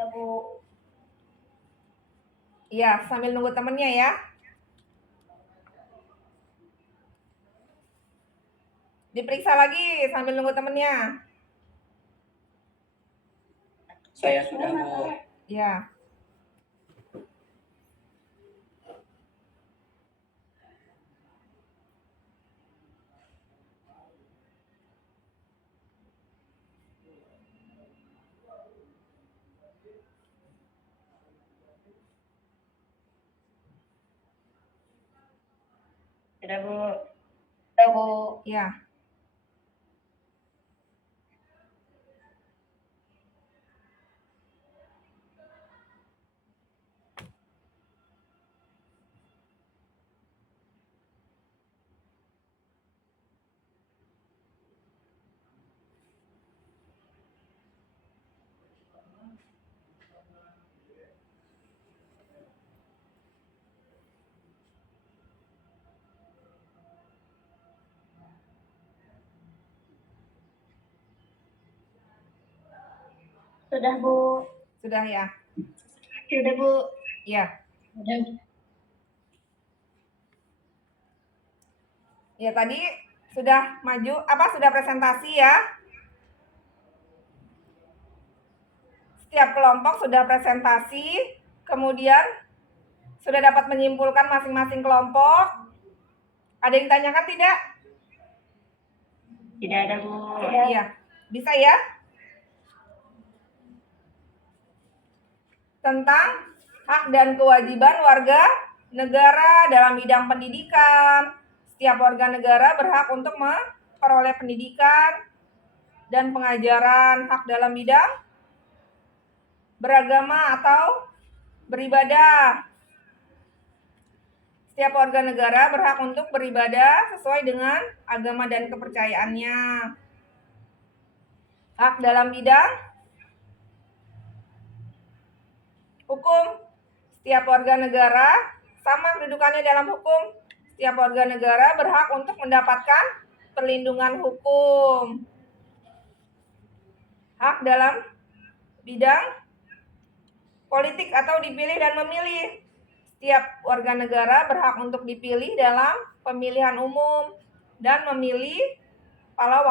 Bu. Iya, sambil nunggu temennya ya. Diperiksa lagi sambil nunggu temennya. Saya sudah, Bu. Ya. Sudah, Bu. Sudah, Bu. Ya. Sudah, Bu. Sudah ya. Sudah, Bu. Ya. Sudah. Ya tadi sudah maju sudah presentasi ya. Setiap kelompok sudah presentasi, kemudian sudah dapat menyimpulkan masing-masing kelompok. Ada yang ditanyakan tidak? Tidak ada, Bu. Iya. Bisa ya? Tentang hak dan kewajiban warga negara dalam bidang pendidikan. Setiap warga negara berhak untuk memperoleh pendidikan dan pengajaran, hak dalam bidang beragama atau beribadah. Setiap warga negara berhak untuk beribadah sesuai dengan agama dan kepercayaannya. Hak dalam bidang hukum. Setiap warga negara sama kedudukannya dalam hukum. Setiap warga negara berhak untuk mendapatkan perlindungan hukum. Hak dalam bidang politik atau dipilih dan memilih. Setiap warga negara berhak untuk dipilih dalam pemilihan umum dan memilih kepala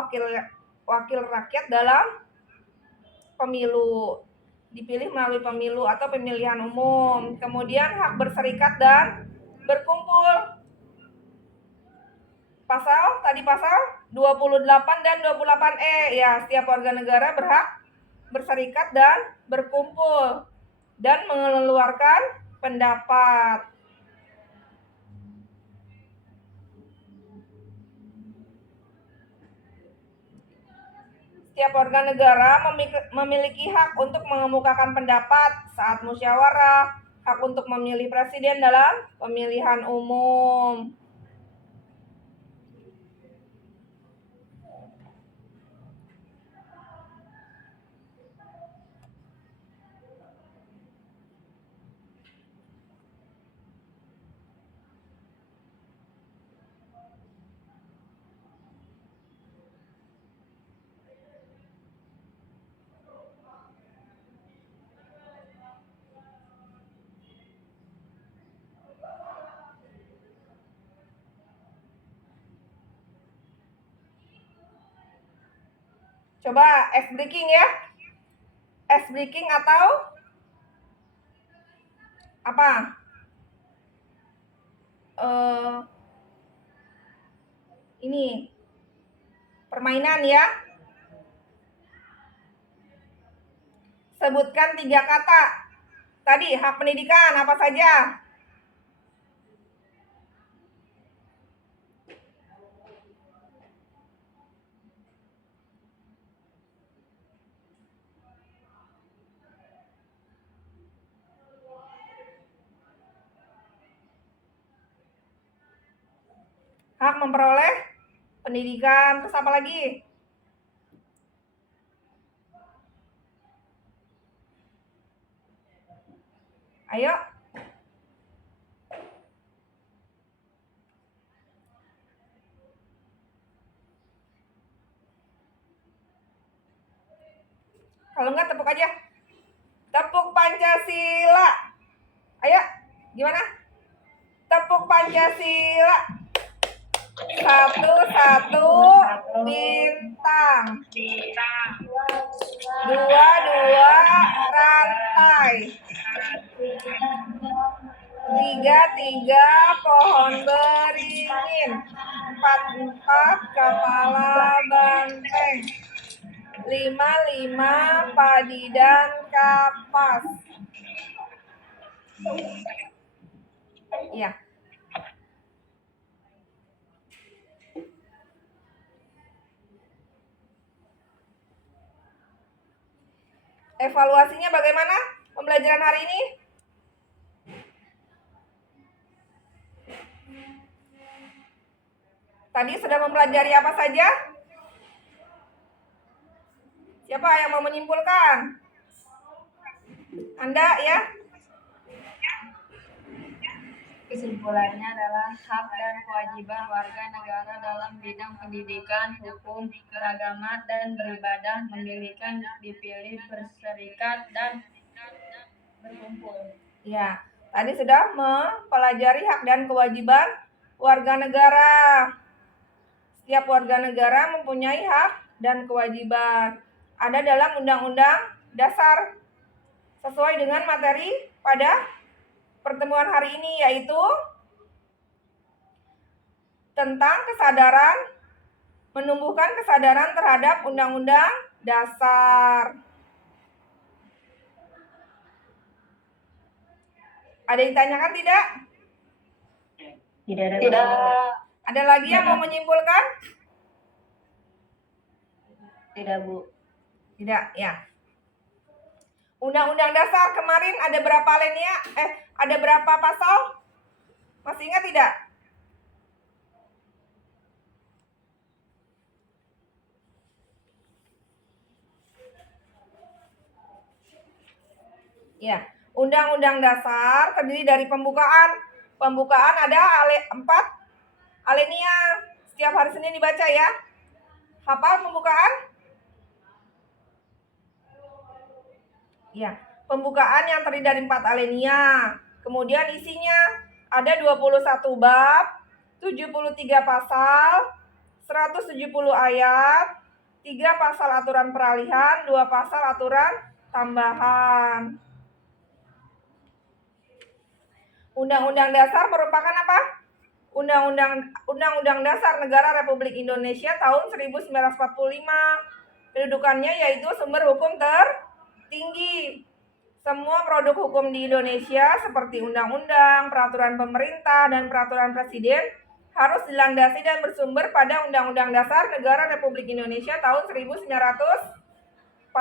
wakil rakyat dalam pemilu. Dipilih melalui pemilu atau pemilihan umum. Kemudian hak berserikat dan berkumpul. Pasal 28 dan 28E. Ya, setiap warga negara berhak berserikat dan berkumpul dan mengeluarkan pendapat. Setiap warga negara memiliki hak untuk mengemukakan pendapat saat musyawarah, hak untuk memilih presiden dalam pemilihan umum. Coba ice breaking ya. Ice breaking atau apa? Ini permainan ya. Sebutkan 3 kata. Tadi hak pendidikan apa saja? Hak memperoleh pendidikan. Terus apa lagi? Ayo. Kalau enggak tepuk aja. Tepuk Pancasila. Ayo, gimana? Tepuk Pancasila. Satu, bintang. Dua, rantai. Tiga, pohon beringin. Empat, kepala banteng. Lima, padi dan kapas. Iya. Evaluasinya bagaimana pembelajaran hari ini? Tadi sudah mempelajari apa saja? Siapa yang mau menyimpulkan? Anda ya? Kesimpulannya adalah hak dan kewajiban warga negara dalam bidang pendidikan, hukum, beragama, dan beribadah memiliki dipilih, berserikat, dan berkumpul. Ya, tadi sudah mempelajari hak dan kewajiban warga negara. Setiap warga negara mempunyai hak dan kewajiban. Ada dalam Undang-Undang Dasar sesuai dengan materi pada pertemuan hari ini, yaitu tentang kesadaran, menumbuhkan kesadaran terhadap Undang-Undang Dasar. Ada yang ditanyakan tidak? Tidak. Ada lagi yang mau menyimpulkan? Tidak, Bu. Tidak, ya. Undang-Undang Dasar kemarin ada berapa alinea? Ada berapa pasal? Masih ingat tidak? Ya, Undang-Undang Dasar terdiri dari pembukaan. Pembukaan ada 4 alinea. Setiap hari Senin dibaca ya. Hafal pembukaan? Ya, pembukaan yang terdiri dari 4 alinea. Kemudian isinya ada 21 bab, 73 pasal, 170 ayat, 3 pasal aturan peralihan, 2 pasal aturan tambahan. Undang-Undang Dasar merupakan apa? Undang-Undang Dasar Negara Republik Indonesia tahun 1945. Kedudukannya yaitu sumber hukum tertinggi. Semua produk hukum di Indonesia seperti undang-undang, peraturan pemerintah, dan peraturan presiden harus dilandasi dan bersumber pada Undang-Undang Dasar Negara Republik Indonesia tahun 1945.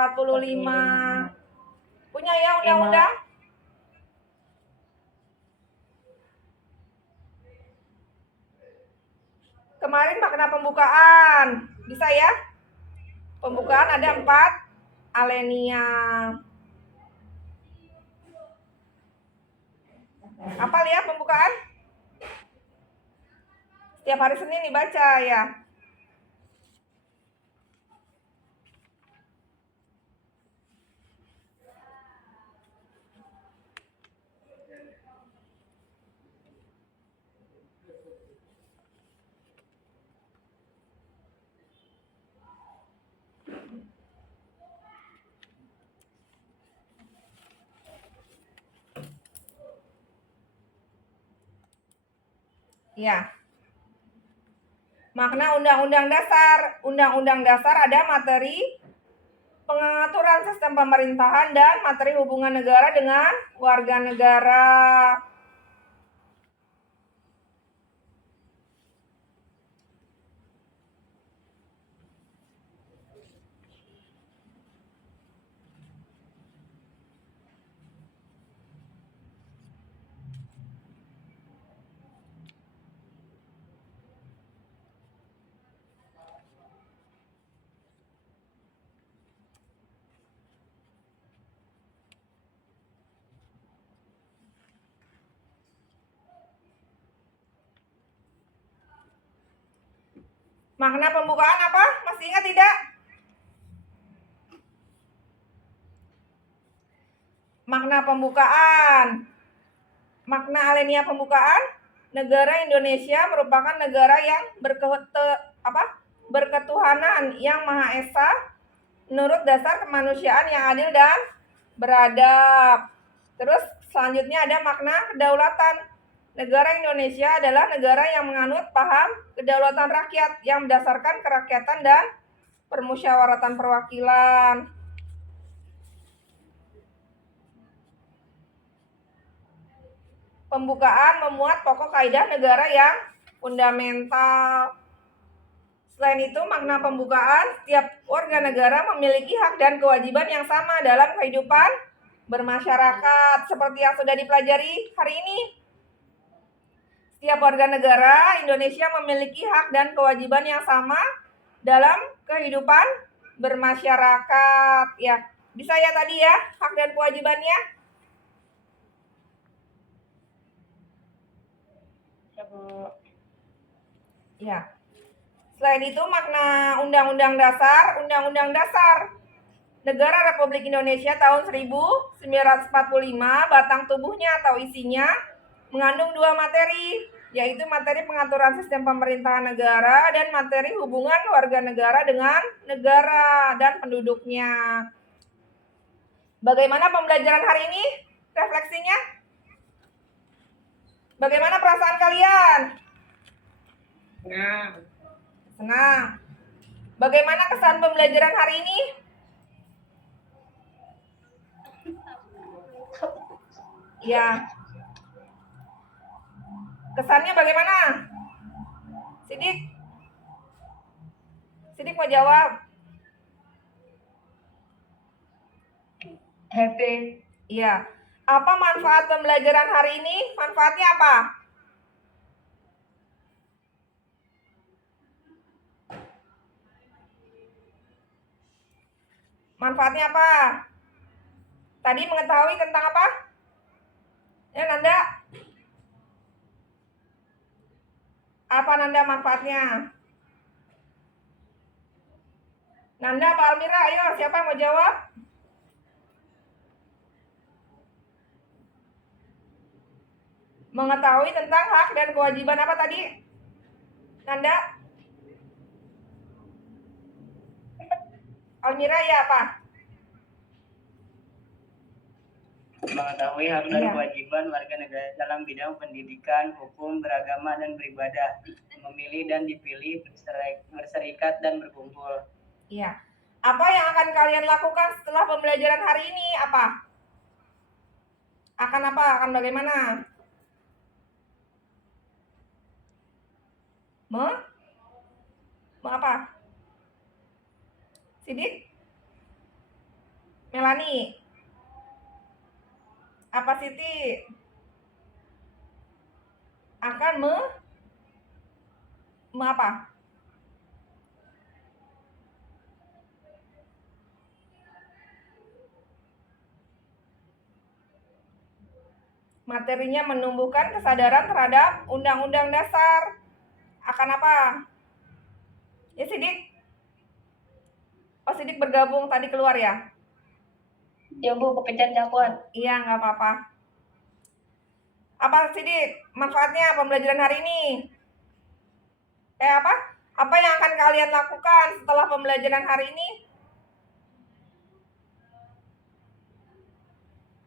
Punya ya undang-undang? Kemarin makna pembukaan. Bisa ya? Pembukaan ada 4 alinea. Apa lihat pembukaan? Setiap hari Senin dibaca ya. Ya. Makna Undang-Undang Dasar. Undang-Undang Dasar ada materi pengaturan sistem pemerintahan dan materi hubungan negara dengan warga negara. Makna pembukaan apa? Masih ingat tidak? Makna makna pembukaan. Makna alinea pembukaan, negara Indonesia merupakan negara yang berketuhanan yang Maha Esa menurut dasar kemanusiaan yang adil dan beradab. Terus selanjutnya ada makna kedaulatan. Negara Indonesia adalah negara yang menganut paham kedaulatan rakyat yang berdasarkan kerakyatan dan permusyawaratan perwakilan. Pembukaan memuat pokok kaidah negara yang fundamental. Selain itu, makna pembukaan, setiap warga negara memiliki hak dan kewajiban yang sama dalam kehidupan bermasyarakat, seperti yang sudah dipelajari hari ini. Setiap warga negara Indonesia memiliki hak dan kewajiban yang sama dalam kehidupan bermasyarakat. Ya, bisa ya tadi ya, hak dan kewajibannya? Ya, Bu. Ya. Selain itu, makna Undang-Undang Dasar, Undang-Undang Dasar Negara Republik Indonesia tahun 1945, batang tubuhnya atau isinya mengandung dua materi, yaitu materi pengaturan sistem pemerintahan negara dan materi hubungan warga negara dengan negara dan penduduknya. Bagaimana pembelajaran hari ini? Refleksinya? Bagaimana perasaan kalian? Senang. Bagaimana kesan pembelajaran hari ini? Ya. Kesannya bagaimana? Sidik? Sidik mau jawab? Happy. Iya. Apa manfaat pembelajaran hari ini? Manfaatnya apa? Manfaatnya apa? Tadi mengetahui tentang apa? Ya, Nanda? Apa Nanda manfaatnya? Nanda, Pak Almira, ayo siapa yang mau jawab? Mengetahui tentang hak dan kewajiban apa tadi? Nanda? Almira ya apa? Mengetahui hak dan Iya. kewajiban warga negara dalam bidang pendidikan, hukum, beragama, dan beribadah, memilih dan dipilih, berserikat dan berkumpul. Iya. Apa yang akan kalian lakukan setelah pembelajaran hari ini? Apa? Akan apa? Akan bagaimana? Mau apa? Sidik? Melani? Apa Siti? Akan apa? Materinya menumbuhkan kesadaran terhadap Undang-Undang Dasar. Akan apa? Ya Sidik? Oh Sidik bergabung tadi keluar ya? Ya, Bu, kepencet gak kuat. Iya, nggak apa-apa. Apa Sidik? Manfaatnya pembelajaran hari ini? Apa? Apa yang akan kalian lakukan setelah pembelajaran hari ini?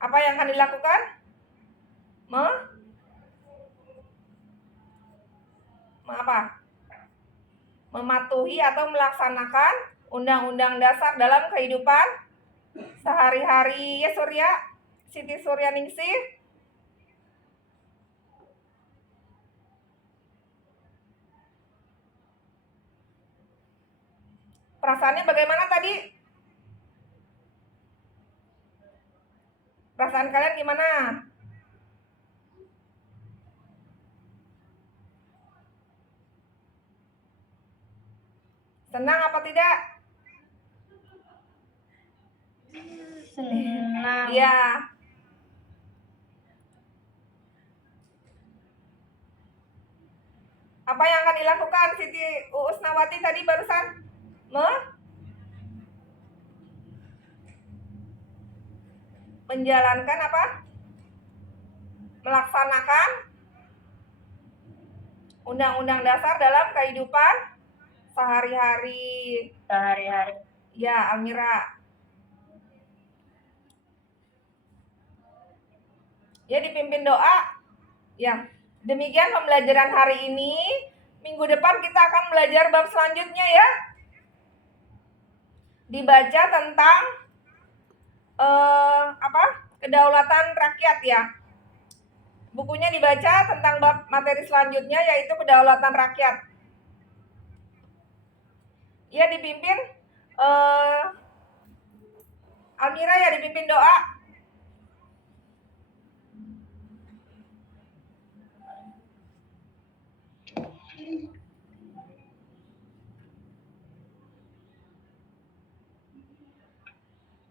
Apa yang akan dilakukan? Apa? Mematuhi atau melaksanakan Undang-Undang Dasar dalam kehidupan sehari-hari. Ya Surya? Siti Suryaningsih? Perasaannya bagaimana tadi? Perasaan kalian gimana? Senang apa tidak? Senang. Iya. Apa yang akan dilakukan Siti Uusnawati tadi barusan? menjalankan apa? Melaksanakan Undang-Undang Dasar dalam kehidupan sehari-hari. Ya, Almira. Ya, dipimpin doa. Ya, demikian pembelajaran hari ini. Minggu depan kita akan belajar bab selanjutnya ya. Dibaca tentang kedaulatan rakyat ya. Bukunya dibaca tentang bab materi selanjutnya yaitu kedaulatan rakyat. Ya, dipimpin Almira ya, dipimpin doa.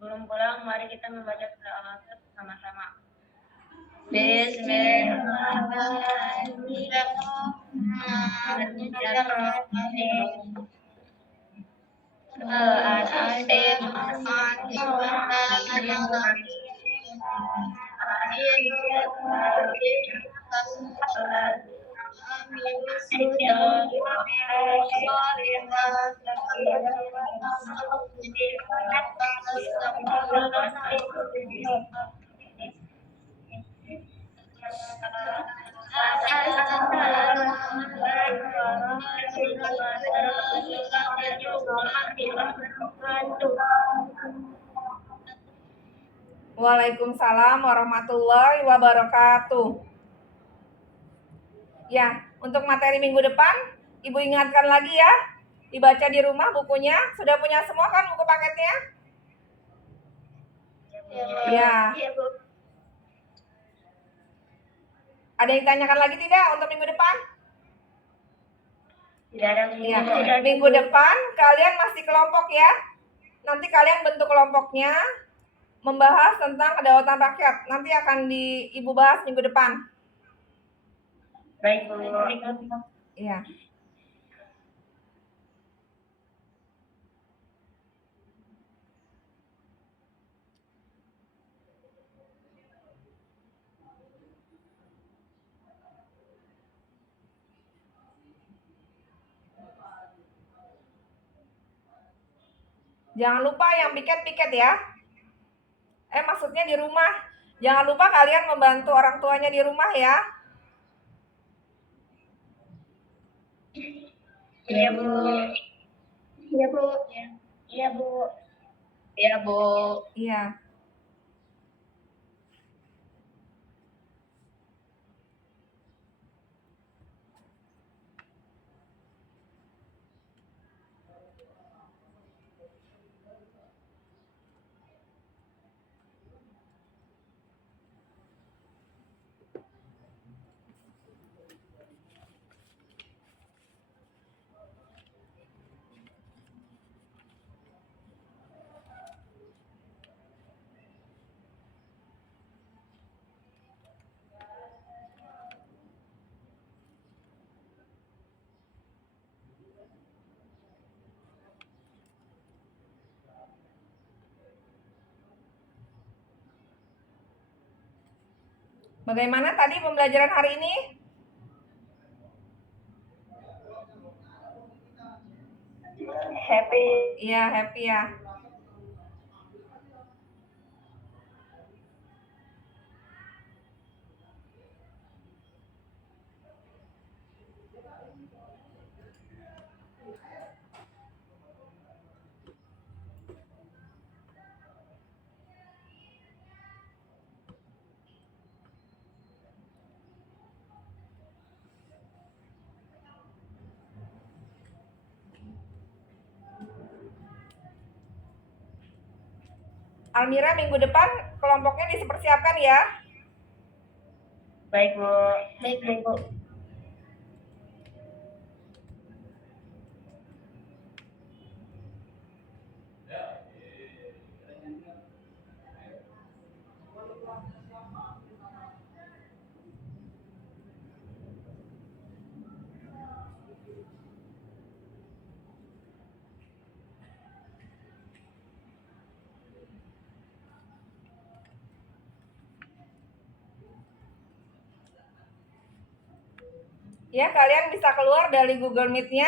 Sebelum pulang, mari kita membaca surah Al-Asr bersama-sama. Waalaikumsalam warahmatullahi wabarakatuh. Ya, untuk materi minggu depan, Ibu ingatkan lagi ya, dibaca di rumah bukunya. Sudah punya semua kan buku paketnya? Ya. Ada yang ditanyakan lagi tidak untuk minggu depan? Tidak ada. Ya, minggu depan kalian masih kelompok ya. Nanti kalian bentuk kelompoknya, membahas tentang kedaulatan rakyat. Nanti akan Ibu bahas minggu depan. Baik, Bu. Iya. Jangan lupa yang piket-piket ya. Maksudnya di rumah. Jangan lupa kalian membantu orang tuanya di rumah ya. Iya, Bu. Iya, Bu. Iya, Bu. Iya, Bu. Iya. Bagaimana tadi pembelajaran hari ini? Happy. Iya, happy ya. Almira, minggu depan kelompoknya dipersiapkan ya. Baik, Bu. Baik, Bu. Ya, kalian bisa keluar dari Google Meet-nya.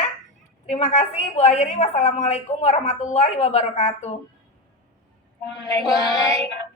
Terima kasih Bu Airi. Wassalamualaikum warahmatullahi wabarakatuh. Waalaikumsalam.